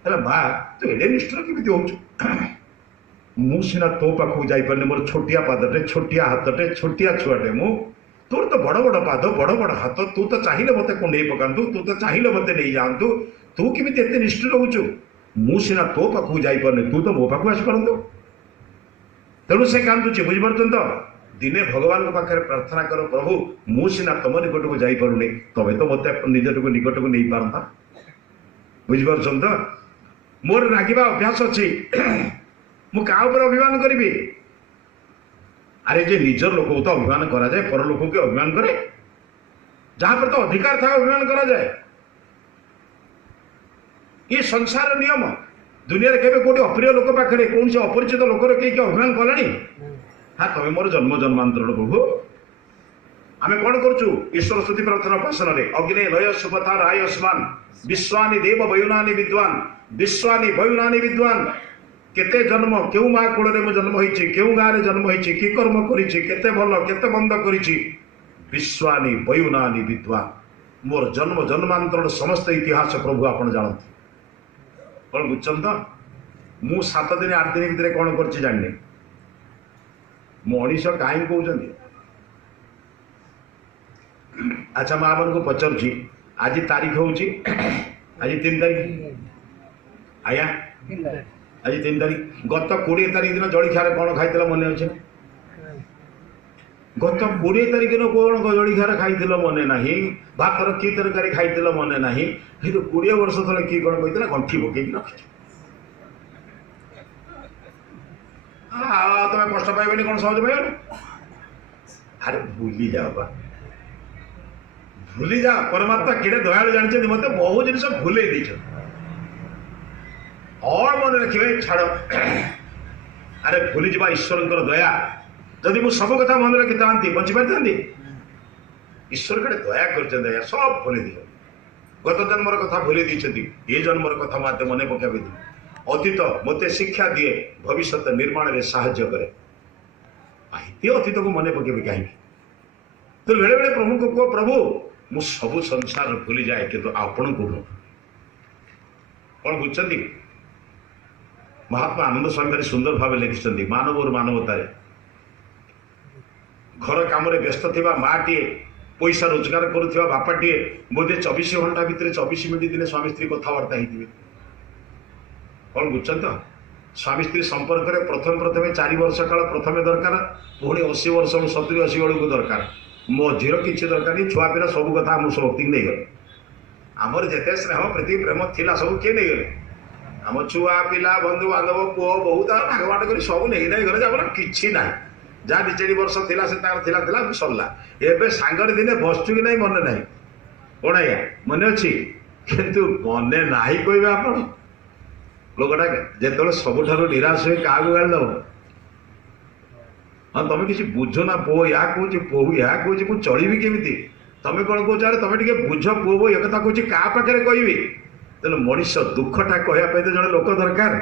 ହେଲେ ମା ତୁ ଏଡ଼େ ନିଷ୍ଠୁର କେମିତି ହଉଛୁ? ମୁଁ ସିନା ତୋ ପାଖକୁ ଯାଇପାରୁନି, ମୋର ଛୋଟିଆ ପାଦଟେ, ଛୋଟିଆ ହାତଟେ, ଛୋଟିଆ ଛୁଆଟେ ମୁଁ, ତୋର ତ ବଡ଼ ବଡ଼ ପାଦ, ବଡ଼ ବଡ଼ ହାତ, ତୁ ତ ଚାହିଁଲେ ମୋତେ କୁଣ୍ଡେଇ ପକାନ୍ତୁ, ତୁ ତ ଚାହିଁଲେ ମୋତେ ନେଇଯାଆନ୍ତୁ, ତୁ କେମିତି ଏତେ ନିଷ୍ଠୁର ହଉଛୁ? ମୁଁ ସିନା ତୋ ପାଖକୁ ଯାଇପାରୁନି, ତୁ ତ ମୋ ପାଖକୁ ଆସିପାରନ୍ତୁ। ତେଣୁ ସେ କାନ୍ଦୁଛି, ବୁଝିପାରୁଛନ୍ତି ତ? ଦିନେ ଭଗବାନଙ୍କ ପାଖରେ ପ୍ରାର୍ଥନା କର, ପ୍ରଭୁ ମୁଁ ସିନା ତମ ନିକଟକୁ ଯାଇପାରୁନି, ତମେ ତ ମୋତେ ନିକଟକୁ ନେଇପାରନ୍ତା। ବୁଝିପାରୁଛନ୍ତି ତ? ମୋର ରାଗିବା ଅଭ୍ୟାସ ଅଛି, ମୁଁ କାହା ଉପରେ ଅଭିମାନ କରିବି? ଆରେ ଯେ ନିଜର ଲୋକକୁ ତ ଅଭିମାନ କରାଯାଏ, ପର ଲୋକକୁ ଅଭିମାନ କରେ? ଯାହା ଉପରେ ତ ଅଧିକାର ଥାଏ ଅଭିମାନ କରାଯାଏ। ଏ ସଂସାର ନିୟମ। ଦୁନିଆରେ କେବେ କୋଉଠି ଅପ୍ରିୟ ଲୋକ ପାଖରେ, କୌଣସି ଅପରିଚିତ ଲୋକର କେହି ଅଭିମାନ କଲାଣି? ହଁ, ତମେ ମୋର ଜନ୍ମ ଜନ୍ମାନ୍ତରର ପ୍ରଭୁ। ଆମେ କ'ଣ କରୁଛୁ? ଈଶ୍ୱର ସ୍ତୁତି ପ୍ରାର୍ଥନା ଉପାସନାରେ ଅଗ୍ନେ ଲୟ ସୁପଥା ରାୟ ସ୍ମାନ ବିଶ୍ୱାନି ଦେବ ବୟୁନାନି ବିଦ୍ୱାନ, ବିଶ୍ୱାନି ବୟୁନାନି ବିଦ୍ୱାନ। କେତେ ଜନ୍ମ, କେଉଁ ମା କୋଳରେ ମୁଁ ଜନ୍ମ ହେଇଛି, କେଉଁ ଗାଁରେ ଜନ୍ମ ହେଇଛି, କି କର୍ମ କରିଛି, କେତେ ଭଲ କେତେ ମନ୍ଦ କରିଛି, ବିଶ୍ୱାନି ବୟୁନାନି ବିଦ୍ୱାନ। ମୋର ଜନ୍ମ ଜନ୍ମାନ୍ତରର ସମସ୍ତ ଇତିହାସ ପ୍ରଭୁ ଆପଣ ଜାଣନ୍ତି। କ'ଣ ବୁଝୁଛନ୍ତି ତ? ମୁଁ 7 ଦିନ 8 ଦିନ ଭିତରେ କ'ଣ କରିଛି ଜାଣିନି। ମଣିଷ କାହିଁକି କହୁଛନ୍ତି? ଆଚ୍ଛା, ମା ମାନଙ୍କୁ ପଚାରୁଛି, ଆଜି ତାରିଖ ହେଉଛି, ଆଜି 3 ତାରିଖ, ଆଜ୍ଞା ଆଜି 3 ତାରିଖ। ଗତ 20 ତାରିଖ ଦିନ ଜଳଖିଆରେ କ'ଣ ଖାଇଥିଲ ମନେ ଅଛି? ଗତ 20 ତାରିଖ ଦିନ କ'ଣ ଜଳଖିଆରେ ଖାଇଥିଲ ମନେ ନାହିଁ? ଭାତର କି ତରକାରୀ ଖାଇଥିଲ ମନେ ନାହିଁ? କିନ୍ତୁ 20 ବର୍ଷ ତଳେ କିଏ କ'ଣ କହିଥିଲା? ଗଣ୍ଠି ପକେଇକି ରଖିଛ। ତମେ କଷ୍ଟ ପାଇବନି, କ'ଣ ସହଜ ପାଇବନି? ଆରେ ଭୁଲି ଯାଅ ବା, ଭୁଲି ଯାଅ। ପରମାତ୍ମା କେଡ଼େ ଦୟାଳୁ ଜାଣିଛନ୍ତି, ମୋତେ ବହୁ ଜିନିଷ ଭୁଲେଇ ଦେଇଛନ୍ତି। ମନେ ରଖିବେ, ଛାଡ଼। ଆରେ ଭୁଲିଯିବା ଈଶ୍ୱରଙ୍କର ଦୟା। ଯଦି ମୁଁ ସବୁ କଥା ମନେ ରଖିଥାନ୍ତି, ବଞ୍ଚିପାରିଥାନ୍ତି? ଈଶ୍ୱର କେଡ଼େ ଦୟା କରିଛନ୍ତି ଆଜ୍ଞା, ସବୁ ଭୁଲି ଦେଇଛନ୍ତି। ଗତ ଜନ୍ମର କଥା ଭୁଲି ଦେଇଛନ୍ତି, ଏ ଜନ୍ମର କଥା ମୋତେ ମନେ ପକାଇ। ଅତୀତ ମୋତେ ଶିକ୍ଷା ଦିଏ, ଭବିଷ୍ୟତ ନିର୍ମାଣରେ ସାହାଯ୍ୟ କରେ। ଏ ଅତୀତକୁ ମନେ ପକେଇବି କାହିଁକି? ତ ବେଳେବେଳେ ପ୍ରଭୁଙ୍କୁ କୁହ, ପ୍ରଭୁ ମୁଁ ସବୁ ସଂସାର ଭୁଲିଯାଏ, କିନ୍ତୁ ଆପଣଙ୍କୁ ନୁହଁ। କ'ଣ ବୁଝୁଛନ୍ତି? ମହାତ୍ମା ଆନନ୍ଦ ସ୍ୱାମୀ ଭାରି ସୁନ୍ଦର ଭାବେ ଲେଖିଛନ୍ତି, ମାନବରୁ ମାନବତାରେ। ଘର କାମରେ ବ୍ୟସ୍ତ ଥିବା ମାଆଟିଏ, ପଇସା ରୋଜଗାର କରୁଥିବା ବାପାଟିଏ, ବୋଧେ 24 ଘଣ୍ଟା ଭିତରେ 24 ମିନିଟ୍ ଦିନେ ସ୍ୱାମୀ ସ୍ତ୍ରୀ କଥାବାର୍ତ୍ତା ହେଇଥିବେ। କ'ଣ ବୁଝୁଛନ୍ତି ତ? ସ୍ୱାମୀ ସ୍ତ୍ରୀ ସମ୍ପର୍କରେ ପ୍ରଥମେ 4 ବର୍ଷ କାଳ ପ୍ରଥମେ ଦରକାର, ପୁଣି 80 ବର୍ଷ 70-80 ବେଳକୁ ଦରକାର। ମଝିର କିଛି ଦରକାର ନାହିଁ। ଛୁଆ ପିଲା ସବୁ କଥା ଆମ ଶକ୍ତିକି ନେଇଗଲେ। ଆମର ଯେତେ ସ୍ନେହ ପ୍ରୀତି ପ୍ରେମ ଥିଲା ସବୁ କିଏ ନେଇଗଲେ? ଆମ ଛୁଆ ପିଲା, ବନ୍ଧୁବାନ୍ଧବ, ପୁଅ ବୋହୁ, ତାର ଭାଗବାଟ କରି ସବୁ ନେଇଗଲେ। ଆମର କିଛି ନାହିଁ। ଯାହା 2-4 ବର୍ଷ ଥିଲା ସେ ତାର ଥିଲା ସରିଲା। ଏବେ ସାଙ୍ଗରେ ଦିନେ ବସୁଛୁ କି ନାହିଁ ମନେ ନାହିଁ। କ'ଣ ଆଜ୍ଞା ମନେ ଅଛି? କିନ୍ତୁ ମନେ ନାହିଁ କହିବେ ଆପଣ। ଲୋକଟା ଯେତେବେଳେ ସବୁଠାରୁ ନିରାଶ ହୁଏ କାହାକୁ ଗାଳି ଦେବ? ହଁ ତମେ କିଛି ବୁଝ ନା, ପୁଅ ଏହା କହୁଛି, ପୁଅ ଏହା କହୁଛି, ମୁଁ ଚଳିବି କେମିତି? ତମେ କ'ଣ କହୁଛ? ଆରେ ତମେ ଟିକେ ବୁଝ ପୁଅ ବୋଉ ଏ କଥା କହୁଛି କାହା ପାଖରେ କହିବି? ତେଣୁ ମଣିଷ ଦୁଃଖଟା କହିବା ପାଇଁ ତ ଜଣେ ଲୋକ ଦରକାର।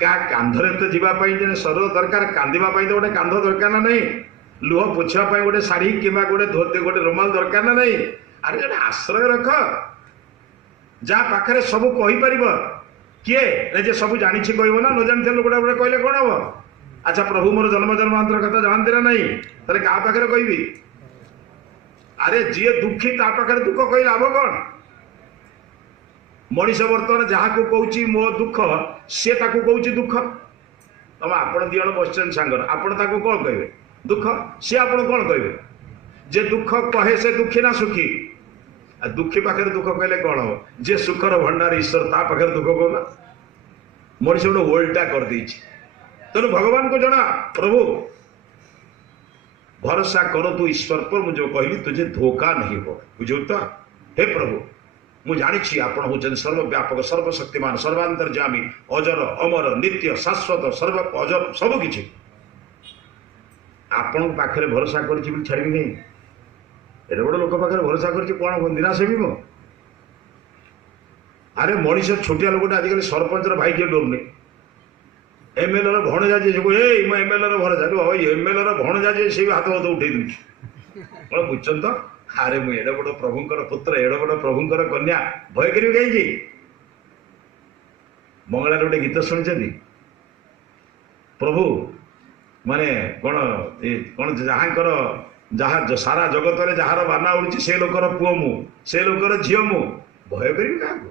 କାହା କାନ୍ଧରେ ତ ଯିବା ପାଇଁ ଜଣେ ଶରୀର ଦରକାର। କାନ୍ଦିବା ପାଇଁ ତ ଗୋଟେ କାନ୍ଧ ଦରକାର ନା ନାହିଁ? ଲୁହ ପୋଛିବା ପାଇଁ ଗୋଟେ ଶାଢ଼ୀ କିମ୍ବା ଗୋଟେ ଧୋତି ଗୋଟେ ରୁମାଲ ଦରକାର ନା ନାହିଁ? ଆରେ ଜଣେ ଆଶ୍ରୟ ରଖ, ଯାହା ପାଖରେ ସବୁ କହିପାରିବ। କିଏ ଯେ ସବୁ ଜାଣିଛି କହିବ ନା? ନ ଜାଣିଥିବା ଲୋକଟା ଗୋଟେ କହିଲେ କ'ଣ ହବ? ଆଚ୍ଛା ପ୍ରଭୁ ମୋର ଜନ୍ମ ଜନ୍ମାନ୍ତର କଥା ଜାଣନ୍ତି ନା ନାହିଁ? ତାହେଲେ କାହା ପାଖରେ କହିବି? ଆରେ ଯିଏ ଦୁଃଖୀ ତା ପାଖରେ ଦୁଃଖ କହି ଲାଭ କ'ଣ? ମଣିଷ ବର୍ତ୍ତମାନ ଯାହାକୁ କହୁଛି ମୋ ଦୁଃଖ, ସିଏ ତାକୁ କହୁଛି ଦୁଃଖ। ତମେ ଆପଣ 2 ଜଣ ବସିଛନ୍ତି ସାଙ୍ଗରେ, ଆପଣ ତାକୁ କ'ଣ କହିବେ? ଦୁଃଖ। ସିଏ ଆପଣ କ'ଣ କହିବେ? ଯେ ଦୁଃଖ କହେ ସେ ଦୁଃଖୀ ନା ସୁଖୀ? ଦୁଃଖୀ ପାଖରେ ଦୁଃଖ କହିଲେ କ'ଣ ହବ? ଯେ ସୁଖର ଭଣ୍ଡାର ଈଶ୍ୱର ତା ପାଖରେ ଦୁଃଖ କହୁନା? ମଣିଷ ଗୋଟେ ଓଲଟା କରିଦେଇଛି। ତେଣୁ ଭଗବାନଙ୍କୁ ଜଣା, ପ୍ରଭୁ ଭରସା କର ତୁ ଈଶ୍ୱର પર, ମୁଁ ଯେଉଁ କହିଲି ତୁଝେ ଧୋକା ନାହିଁ ହୋ। ବୁଝୁ ତ? ହେ ପ୍ରଭୁ ମୁଁ ଜାଣିଛି ଆପଣ ହେଉଛନ୍ତି ସର୍ବବ୍ୟାପକ, ସର୍ବଶକ୍ତିମାନ, ସର୍ବାନ୍ତର୍ଯାମୀ, ଅଜର ଅମର, ନିତ୍ୟ ଶାଶ୍ୱତ, ସର୍ବ ଅଜର ସବୁକିଛି। ଆପଣଙ୍କ ପାଖରେ ଭରସା କରିଛି ବୋଲି ଛାଡ଼ିବି ନାହିଁ। ଏତେ ବଡ଼ ଲୋକ ପାଖରେ ଭରସା କରିଛି, କ'ଣ ନିରାଶ ହେବି ମୁଁ? ଆରେ ମଣିଷ ଛୋଟିଆ ଲୋକଟା ଆଜିକାଲି ସରପଞ୍ଚର ଭାଇ କିଏ ଡରୁନି? MLAର ଭଣଜା ଯିଏ ସବୁ ଏଇ ମୁଁ MLAର ଭଣଜା, MLAର ଭଣଜା ଯିଏ ସେ ବି ହାତ ଉଠେଇ ଦେଉଛି। କ'ଣ ବୁଝୁଛନ୍ତି ତ? ଆରେ ମୁଁ ଏଡ଼େ ବଡ଼ ପ୍ରଭୁଙ୍କର ପୁତ୍ର, ଏଡ଼େ ବଡ଼ ପ୍ରଭୁଙ୍କର କନ୍ୟା, ଭୟ କରିବି କାହିଁକି? ମଙ୍ଗଳାରେ ଗୋଟେ ଗୀତ ଶୁଣିଛନ୍ତି? ପ୍ରଭୁ ମାନେ କ'ଣ ଯାହାଙ୍କର ଯାହା ସାରା ଜଗତରେ ଯାହାର ବାନା ଉଡ଼ୁଛି ସେ ଲୋକର ପୁଅ ମୁଁ, ସେ ଲୋକର ଝିଅ ମୁଁ, ଭୟ କରିବି କାହାକୁ?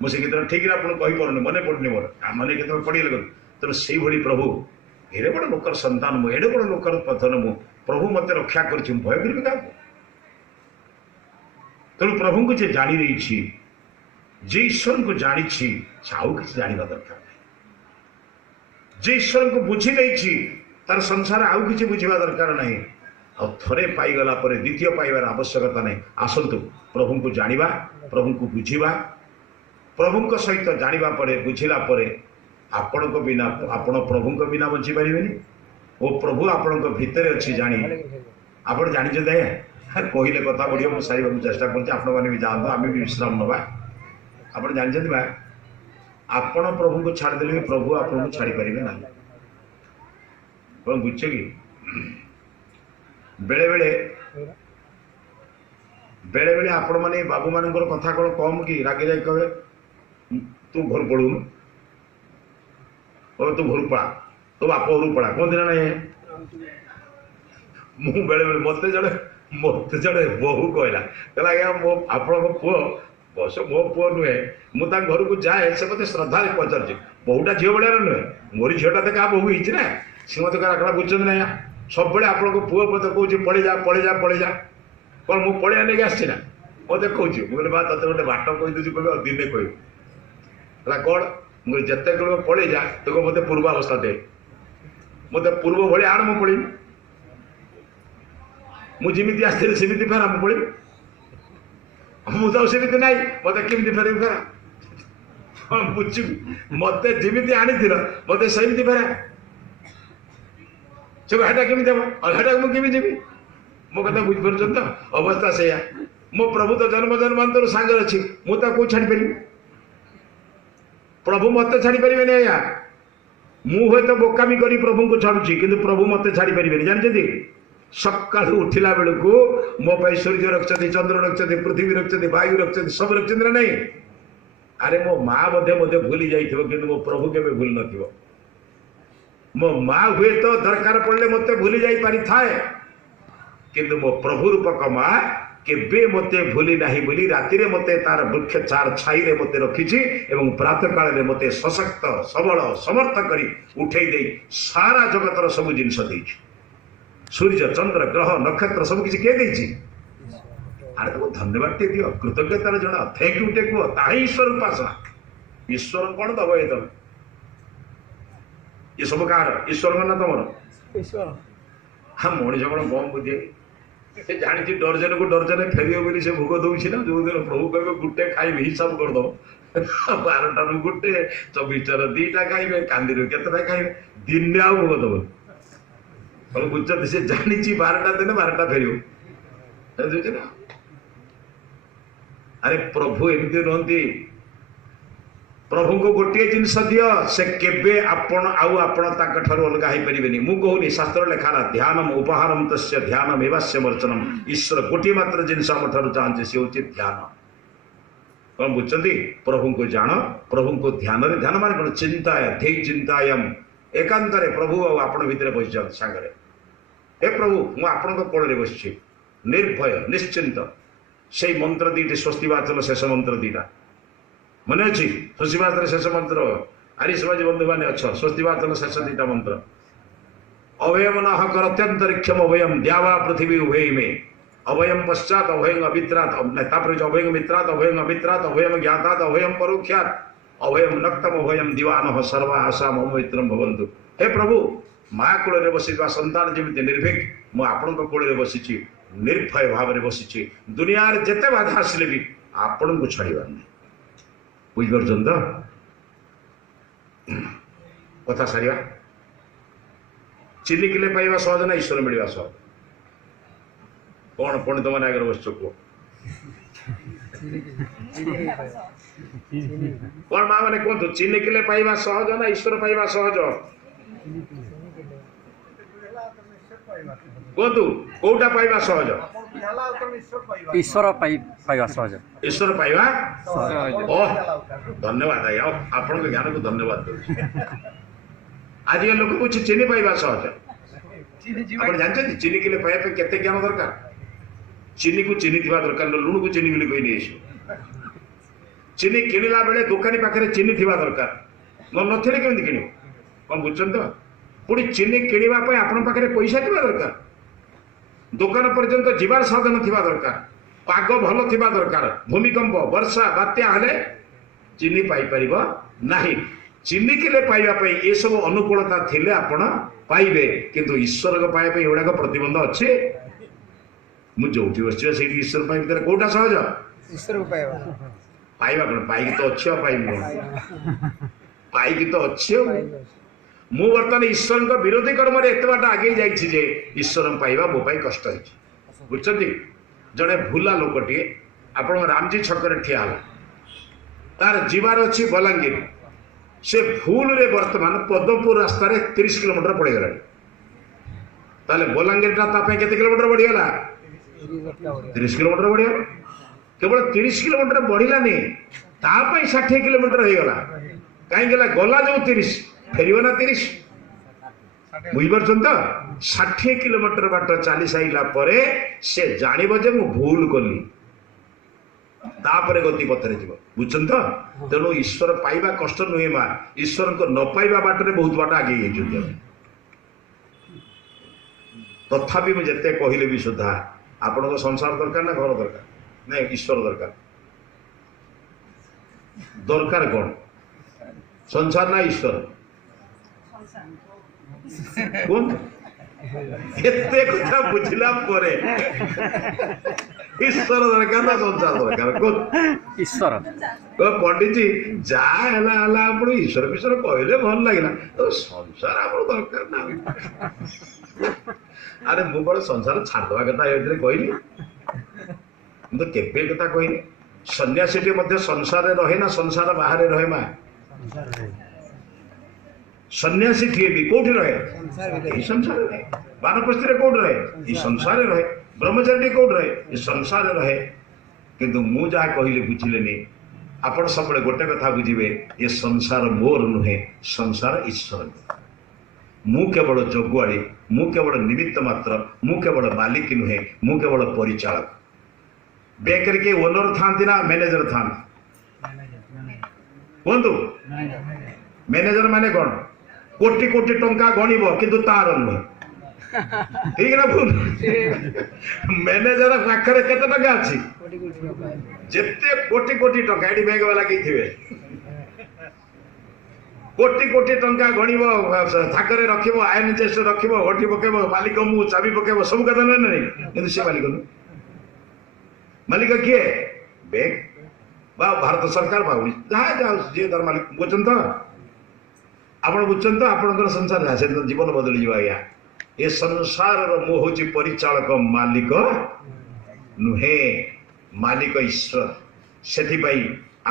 ମୁଁ ସେ ଗୀତଟା ଠିକରେ ଆପଣଙ୍କୁ କହିପାରୁନି, ମନେ ପଡ଼ୁନି ମୋର, ମାନେ କେତେବେଳେ ପଡ଼ିଗଲେ କରୁ। ତେଣୁ ସେଇଭଳି ପ୍ରଭୁ ଏଡ଼େ ବଡ଼ ଲୋକର ସନ୍ତାନ ମୁଁ, ଏଡ଼େ ବଡ଼ ଲୋକର ପଥନ ମୁଁ, ପ୍ରଭୁ ମୋତେ ରକ୍ଷା କରିଛି, ମୁଁ ଭୟ କରିବି କାହାକୁ? ତେଣୁ ପ୍ରଭୁଙ୍କୁ ଯେ ଜାଣି ଦେଇଛି, ଯେ ଈଶ୍ୱରଙ୍କୁ ଜାଣିଛି, ସେ ଆଉ କିଛି ଜାଣିବା ଦରକାର ନାହିଁ। ଯେ ଈଶ୍ୱରଙ୍କୁ ବୁଝି ଦେଇଛି, ତାର ସଂସାର ଆଉ କିଛି ବୁଝିବା ଦରକାର ନାହିଁ। ଆଉ ଥରେ ପାଇଗଲା ପରେ ଦ୍ୱିତୀୟ ପାଇବାର ଆବଶ୍ୟକତା ନାହିଁ। ଆସନ୍ତୁ ପ୍ରଭୁଙ୍କୁ ଜାଣିବା, ପ୍ରଭୁଙ୍କୁ ବୁଝିବା। ପ୍ରଭୁଙ୍କ ସହିତ ଜାଣିବା ପରେ, ବୁଝିଲା ପରେ ଆପଣଙ୍କ ବିନା, ଆପଣ ପ୍ରଭୁଙ୍କ ବିନା ବଞ୍ଚିପାରିବେନି। ଓ ପ୍ରଭୁ ଆପଣଙ୍କ ଭିତରେ ଅଛି ଜାଣି ଆପଣ ଜାଣିଛନ୍ତି ଆଜ୍ଞା? କହିଲେ କଥା ବଢ଼ିବ, ମୁଁ ସାରିବାକୁ ଚେଷ୍ଟା କରୁଛି, ଆପଣମାନେ ବି ଯାଆନ୍ତୁ, ଆମେ ବି ବିଶ୍ରାମ ନେବା। ଆପଣ ଜାଣିଛନ୍ତି ବା, ଆପଣ ପ୍ରଭୁଙ୍କୁ ଛାଡ଼ିଦେଲେ ବି ପ୍ରଭୁ ଆପଣଙ୍କୁ ଛାଡ଼ିପାରିବେ ନାହିଁ। କ'ଣ ବୁଝୁଛ କି? ବେଳେବେଳେ ଆପଣମାନେ ବାବୁମାନଙ୍କର କଥା କ'ଣ କମ୍ କି ରାଗି ଯାଇ କହିବେ ତୁ ଘରୁ ପଳଉନୁ, ତୁ ଘରୁ ପଳା, ତୋ ବାପ ଘରୁ ପଳା, କୁହନ୍ତି ନା ନାହିଁ? ମୁଁ ବେଳେବେଳେ ମୋତେ ଜଣେ ବୋହୂ କହିଲା ଆଜ୍ଞା ଆପଣଙ୍କ ପୁଅ ବସ ମୋ ପୁଅ ନୁହେଁ, ମୁଁ ତାଙ୍କ ଘରକୁ ଯାଏ, ସେ ମୋତେ ଶ୍ରଦ୍ଧାରେ ପଚାରୁଛି, ବୋହୂଟା ଝିଅ ଭଳିଆର ନୁହେଁ, ମୋରି ଝିଅଟା ତ କାହା ବୋହୂ ହେଇଛି ନା, ସେ ମୋତେ କାହା ବୁଝୁଛନ୍ତି ନା ଆଜ୍ଞା? ସବୁବେଳେ ଆପଣଙ୍କ ପୁଅ ମୋତେ କହୁଛି ପଳେଇ ଯା ପଳେଇ ଯା ପଳେଇ ଯା। କ'ଣ ମୁଁ ପଳେଇବା ନେଇକି ଆସିଛି ନା? ମୋତେ କହୁଛି, ମୁଁ କହିଲି ବା ତତେ ଗୋଟେ ବାଟ କହିଦେଉଛି, କହିବି ଆଉ ଦିନେ କହିବୁ ହେଲା କ'ଣ? ମୁଁ କହିଲି ଯେତେ କହିବ ପଳେଇ ଯା, ତୁ ମୋତେ ପୂର୍ବ ଅବସ୍ଥା ଦେ, ମୋତେ ପୂର୍ବ ଭଳି ଆଣ, ମୁଁ ପଳେଇବି। ମୁଁ ଯେମିତି ଆସିଥିଲି ସେମିତି ଫେରା, ମୁଁ ପଳେଇବି। ମୁଁ ତ ସେମିତି ନାହିଁ, ମୋତେ କେମିତି ଫେରିବି ଫେରା? କ'ଣ ବୁଝିବି? ମୋତେ ଯେମିତି ଆଣିଥିଲ ମୋତେ ସେମିତି ଫେରା। ସେ ହେଟା କେମିତି ହେବ? ଆଉ ହେଟାକୁ ମୁଁ କେମିତି ଯିବି? ମୋ କଥା ବୁଝିପାରୁଛନ୍ତି ତ? ଅବସ୍ଥା ସେଇଆ। ମୋ ପ୍ରଭୁ ତ ଜନ୍ମ ଜନ୍ମାନ୍ତର ସାଙ୍ଗରେ ଅଛି, ମୁଁ ତାକୁ କୋଉ ଛାଡ଼ିପାରିବି? ପ୍ରଭୁ ମୋତେ ଛାଡ଼ିପାରିବେନି ଆଜ୍ଞା। ମୁଁ ହୁଏତ ବୋକାମି କରି ପ୍ରଭୁଙ୍କୁ ଛାଡ଼ୁଛି, କିନ୍ତୁ ପ୍ରଭୁ ମୋତେ ଛାଡ଼ିପାରିବେନି। ଜାଣିଛନ୍ତି? ସକାଳୁ ଉଠିଲା ବେଳକୁ ମୋ ପାଇଁ ସୂର୍ଯ୍ୟ ରଖିଛନ୍ତି, ଚନ୍ଦ୍ର ରଖିଛନ୍ତି, ପୃଥିବୀ ରଖିଛନ୍ତି, ବାୟୁ ରଖିଛନ୍ତି, ସବୁ ରଖିଛନ୍ତି ନା ନାହିଁ? ଆରେ ମୋ ମା ମଧ୍ୟ ଭୁଲି ଯାଇଥିବ, କିନ୍ତୁ ମୋ ପ୍ରଭୁ କେବେ ଭୁଲି ନଥିବ। ମୋ ମା ହୁଏତ ଦରକାର ପଡ଼ିଲେ ମୋତେ ଭୁଲି ଯାଇ ପାରିଥାଏ, କିନ୍ତୁ ମୋ ପ୍ରଭୁ ରୂପକ ମା କେବେ ମୋତେ ଭୁଲି ନାହିଁ ବୋଲି ରାତିରେ ମୋତେ ତାର ବୃକ୍ଷ ଚାର ଛାଇରେ ମୋତେ ରଖିଛି ଏବଂ ପ୍ରାତଃ କାଳରେ ମୋତେ ସଶକ୍ତ ସବଳ ସମର୍ଥ କରି ଉଠେଇ ଦେଇ ସାରା ଜଗତର ସବୁ ଜିନିଷ ଦେଇଛି। ସୂର୍ଯ୍ୟ ଚନ୍ଦ୍ର ଗ୍ରହ ନକ୍ଷତ୍ର ସବୁ କିଛି କିଏ ଦେଇଛି? ଆରେ ତମକୁ ଧନ୍ୟବାଦ ଟିକେ ଦିଅ, କୃତଜ୍ଞତାର ଜଣା, ଥ୍ୟାଙ୍କ ୟୁ ଟେ କୁହ, ତାହା ଈଶ୍ୱର ଉପାସନା। ଈଶ୍ୱର କ'ଣ ଦବ ଏ ତମେ? ये सब कार ईश्वर ना तुम ईश्वर हाँ मनीष कौन कम बुद्धि से जानी डर्जन को डर्जन फेर बोली से भोग दौर ना जो दिन प्रभु कहे गोटे खाइबे हिसाब करद 12 गोटे 24 2टा खाइबे कांदी केतटा खाइबे दिन आउ भोग दब कल बुझे से जानी 12टा दिन 12टा फेर ना अरे प्रभु एमती रुहति प्रभु को गोटे जिनस दियो से केबे आपण आउ आपण ताक ठारू अलगा हो परिबेनी मु कहूनी शास्त्र लेखाला ध्यानम उपहारम तस्य ध्यानम एवास्य वर्चनम ईश्वर गोटे मात्र जिनस आम ठारू चाहते से होची ध्यान कौन बुझती प्रभु को जान प्रभु को ध्यान रे ध्यान माने कोन चिंता ध्येय चिंतायम एकांत रे प्रभु आपण भीतर बस जाओ सांगरे हे प्रभु मु आपण को कोळ रे बसछि निर्भय निश्चिंत से मंत्र दीटे स्वस्तिवाचन शेष मंत्र दीटा मन अच्छी स्वस्तिवाचन शेष मंत्र आर्य समाज बंधु मैंने अच्छ स्वस्तिवाचन शेष दीटा मंत्र अभयम न करत्यंतरिक्षम अभयम द्यावा पृथ्वी उभय में अभयम पश्चात अभयं अभित्रात अभयं मित्रात अभयं अभित्रात अभयं ज्ञातात अभयं परोक्षात अभयं नक्तम अभयं दिवान सर्वा आशा मम मित्रम भवन्तु हे प्रभु माँ कूल बसिवा संतान जमी निर्भीक मु आपण कूल बसी निर्भय भाव में बसी दुनिया जिते बाधा आसिले भी आपण को छाड़ार नहीं बुझिपार तो कथा सारिया चिनी किले पाइबा सहज ना ईश्वर मिलवा सहज कौन पंडित मैंने आगे बस कह कौन माँ मैंने कहतु चिनी किले पाइबा सहज ना ईश्वर पाइबा सहज कहतु कौटा पाइबा सहज ईश्वर पाइबा सहज ईश्वर पाइबा सहज ओह धन्यवाद आज्ञा आपण ज्ञान को धन्यवाद दूँ आज लोक कुछ चीनी पाइबा सहज आप जानते चीनी किले पाइबा केते ज्ञान दरकार चीनी को चीनी थी दरकार लुण को चीनी बोली कही नहीं चीनी किणला बेले दुकानी पाखे चीनी थी दरकार नथिले केमी किण कौन बुझुन तो पुणी चीनी किणवाई आपण पाखे पैसा थी दरकार दुकान पर्यंत जीवार साधन थिबा दरकार पाग भल थिबा दरकार भूमिकंप वर्षा बात्या हेले चीनी पाई परिबो नाही चीनी किले पाइबा पई ए सब अनुकूलता थिले आपण पाइबे किंतु ईश्वर को पाइबा पई एडाक प्रतिबंध अछि मु जोठी बसछि से ईश्वर पाइ भीतर कोटा सहज ईश्वर को पाइबा पाइबा कोन पाइ तो अछि पाइ तो अछि मु बर्तमान ईश्वर को विरोधी कर्म रे एत बाट आगे जाइछि जे ईश्वर पाइबा मो पाइ कष्ट होइछि बुझछथि जड़े भूला लोकटी आपण रामजी छकरे ठिया होला तार जीवार अछि बलांगीर से भूल रे वर्तमान पद्मपुर रास्ता रे 30 किलोमीटर पड़ गला ताले बलांगीर ता पे केते किलोमीटर बढ़ी गला 30 किलोमीटर बढ़ी गला केवल 30 किलोमीटर बढ़िला नहीं ता पे 60 किलोमीटर हो गला काई गला गला जो 30 फेरियो ना 30 बुझिपार तो 60 किलोमीटर बाट चली साइला परे से जानिबो जे मु भूल कली तापर गति पथरे जीव बुझछन तो तेणु ईश्वर पाइबा कष्ट नुहे माँ ईश्वर को न पाइबा बाटरे बहुत बाट आगे तथापि मुझे कहले भी सुधा आपण को संसार दरकार ना घर दरकार नहीं ईश्वर दरकार दरकार कौन संसार ना ईश्वर कौन एते कथा बुझला परे ईश्वर दरकार ना संसार दरकार कौन ईश्वर तो पंडित जी जा हला हला आपण ईश्वर ईश्वर कहले भल लागिला तो संसार आपण दरकार ना अरे मु बड़ संसार छाड़वा कथा एथिरे कहली तो केबे कथा कहली सन्यासीटी मध्य संसार रहे ना संसार बाहर रहे माँ सन्यासी थे भी कौटी रहे संसार रहे बानप्रस्थी कौट रहे ये संसार रहे ब्रह्मचारी कौट रहे ये संसार रहे किंतु मु जहाँ कहले बुझिले आपण सब गोटे कथा बुझे ये संसार मोर नुहे संसार ईश्वर मु केवल जगुआड़ी मु केवल निमित्त मात्र मु केवल मालिक नुहे मु केवल परिचालक बेकर के ओनर था ना मैनेजर था कहतु मैनेजर माने कौन कोटी कोटी टंका गणिब किंतु तार नुहे ठीक ना भूल मैनेजर पाखे केते टंका अच्छी जेते कोटी कोटी टंका ये बैंक वाला कही थे କୋଟି କୋଟି ଟଙ୍କା ଗଣିବ ଥାକରେ ରଖିବ ଆଇନ ଚେଷ୍ଟ ରଖିବ ଘଟି ପକେଇବ ମାଲିକ ମୁଁ ଚାବି ପକେଇବ ସବୁ କଥା ନୁହେଁ ନା ନାହିଁ କିନ୍ତୁ ସେ ମାଲିକ ନୁହେଁ ମାଲିକ କିଏ ବ୍ୟାଙ୍କ ବା ଭାରତ ସରକାର ବା ଯାହା ଯାହା ଯିଏ ତାର ମାଲିକ ବୁଝୁଛନ୍ତି ତ ଆପଣ ବୁଝୁଛନ୍ତି ତ ଆପଣଙ୍କର ସଂସାର ଯାହା ସେ ଜୀବନ ବଦଳିଯିବ ଆଜ୍ଞା ଏ ସଂସାରର ମୁଁ ହଉଛି ପରିଚାଳକ ମାଲିକ ନୁହେଁ ମାଲିକ ଈଶ୍ୱର ସେଥିପାଇଁ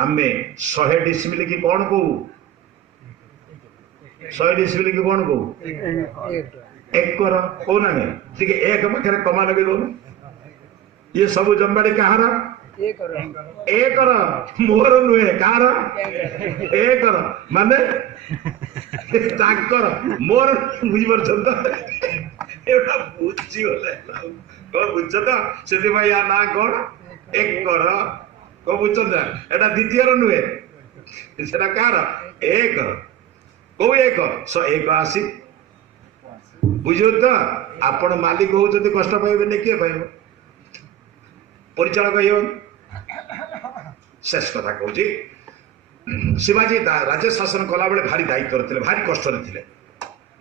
ଆମେ 100 ଡିସିମିଲ କି କଣ କହୁ 100 ଡିସିମିଲ କି କଣ କହୁ ଏକର କହୁନା ଟିକେ ଏକ ପାଖରେ କମା ଲଗେଇ ଦଉନ ଇଏ ସବୁ ଜମିବାଡି କାହାର ଏକର ମୋର ନୁହେଁ କାହାର ଏକର ମାନେ ତାଙ୍କର ମୋର ବୁଝିପାରୁଛନ୍ତି ତ ଏଇଟା ବୁଝିଗଲେ କଣ ବୁଝଛ ତ ସେଥିପାଇଁ ୟା ନା କଣ ଏକର କଣ ବୁଝୁଛନ୍ତି ନା ଏଟା ଦ୍ୱିତୀୟର ନୁହେଁ ସେଟା କାହାର ଏକର କୋଉ ଏକ 101 ଆସି ବୁଝୁଛନ୍ତି ତ ଆପଣ ମାଲିକ ହଉଛନ୍ତି କଷ୍ଟ ପାଇବେନି କିଏ ପାଇବ ପରିଚାଳକ ହେଇବନି शेष कथा कहूँ शिवाजी राज्य शासन कला बेले भारी दायित्व थे भारी कष्ट थे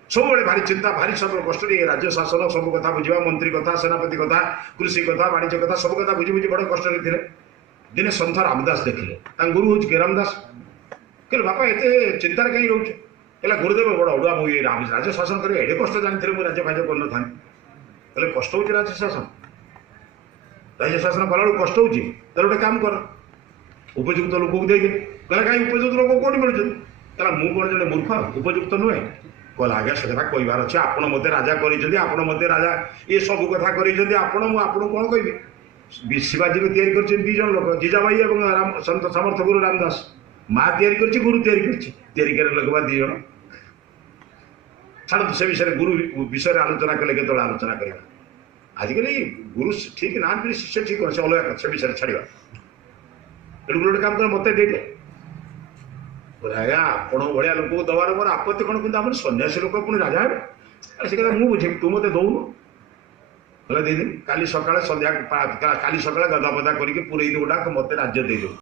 सब भारी चिंता भारी सब कष्ट राज्य शासन सब कथा बुझा मंत्री कथा सेनापति कथा कृषि कथा वाणिज्य कथा सब कथा बुझी बुझी बड़ कष्ट थे दिने सन्थ रामदास देखिले गुरु हूँ के रामदास कहले बापा एत चिंतार कहीं रोचे कहला गुरुदेव बड़ अड़ुआ मुझे राज्य शासन कर एडे कष्ट जानी मुझे राज्य फाज्य कर ना कहले कष्ट हो राज्य शासन कला कष्ट हो गोटे काम कर उपयुक्त लोक को दे कहला कहीं उपयुक्त लोक कौन मिलूँ कहला मु कौन जड़े मूर्ख उपयुक्त नुहे कहला आज्ञा से कथा कहार अच्छे आप मत राजा कर मत राजा ये सब कथा कर कौन कह शिवाजी को तैयारी कर दीज लोक जीजाबाई और सन्त समर्थ गुरु रामदास माँ तैयारी कर गुरु तैयारी कर लोक दीज छाड़ से विषय गुरु विषय आलोचना कले के आलोचना करवा आजिकल गुरु ठीक ना शिष्य ठीक अच्छे अलग से विषय छाड़ा गोटे काम कर मत दे आज्ञा आपण भाया लोक दबार मोर आपत्ति कौन कि आम सन्यासी लोक पुणी राजा हे से कथा मुझे तू मत दौनु बोला दे काली सका सन्ध्या काली सका गदा बदा करके पुरई गुड़ा मत राज्य दे दो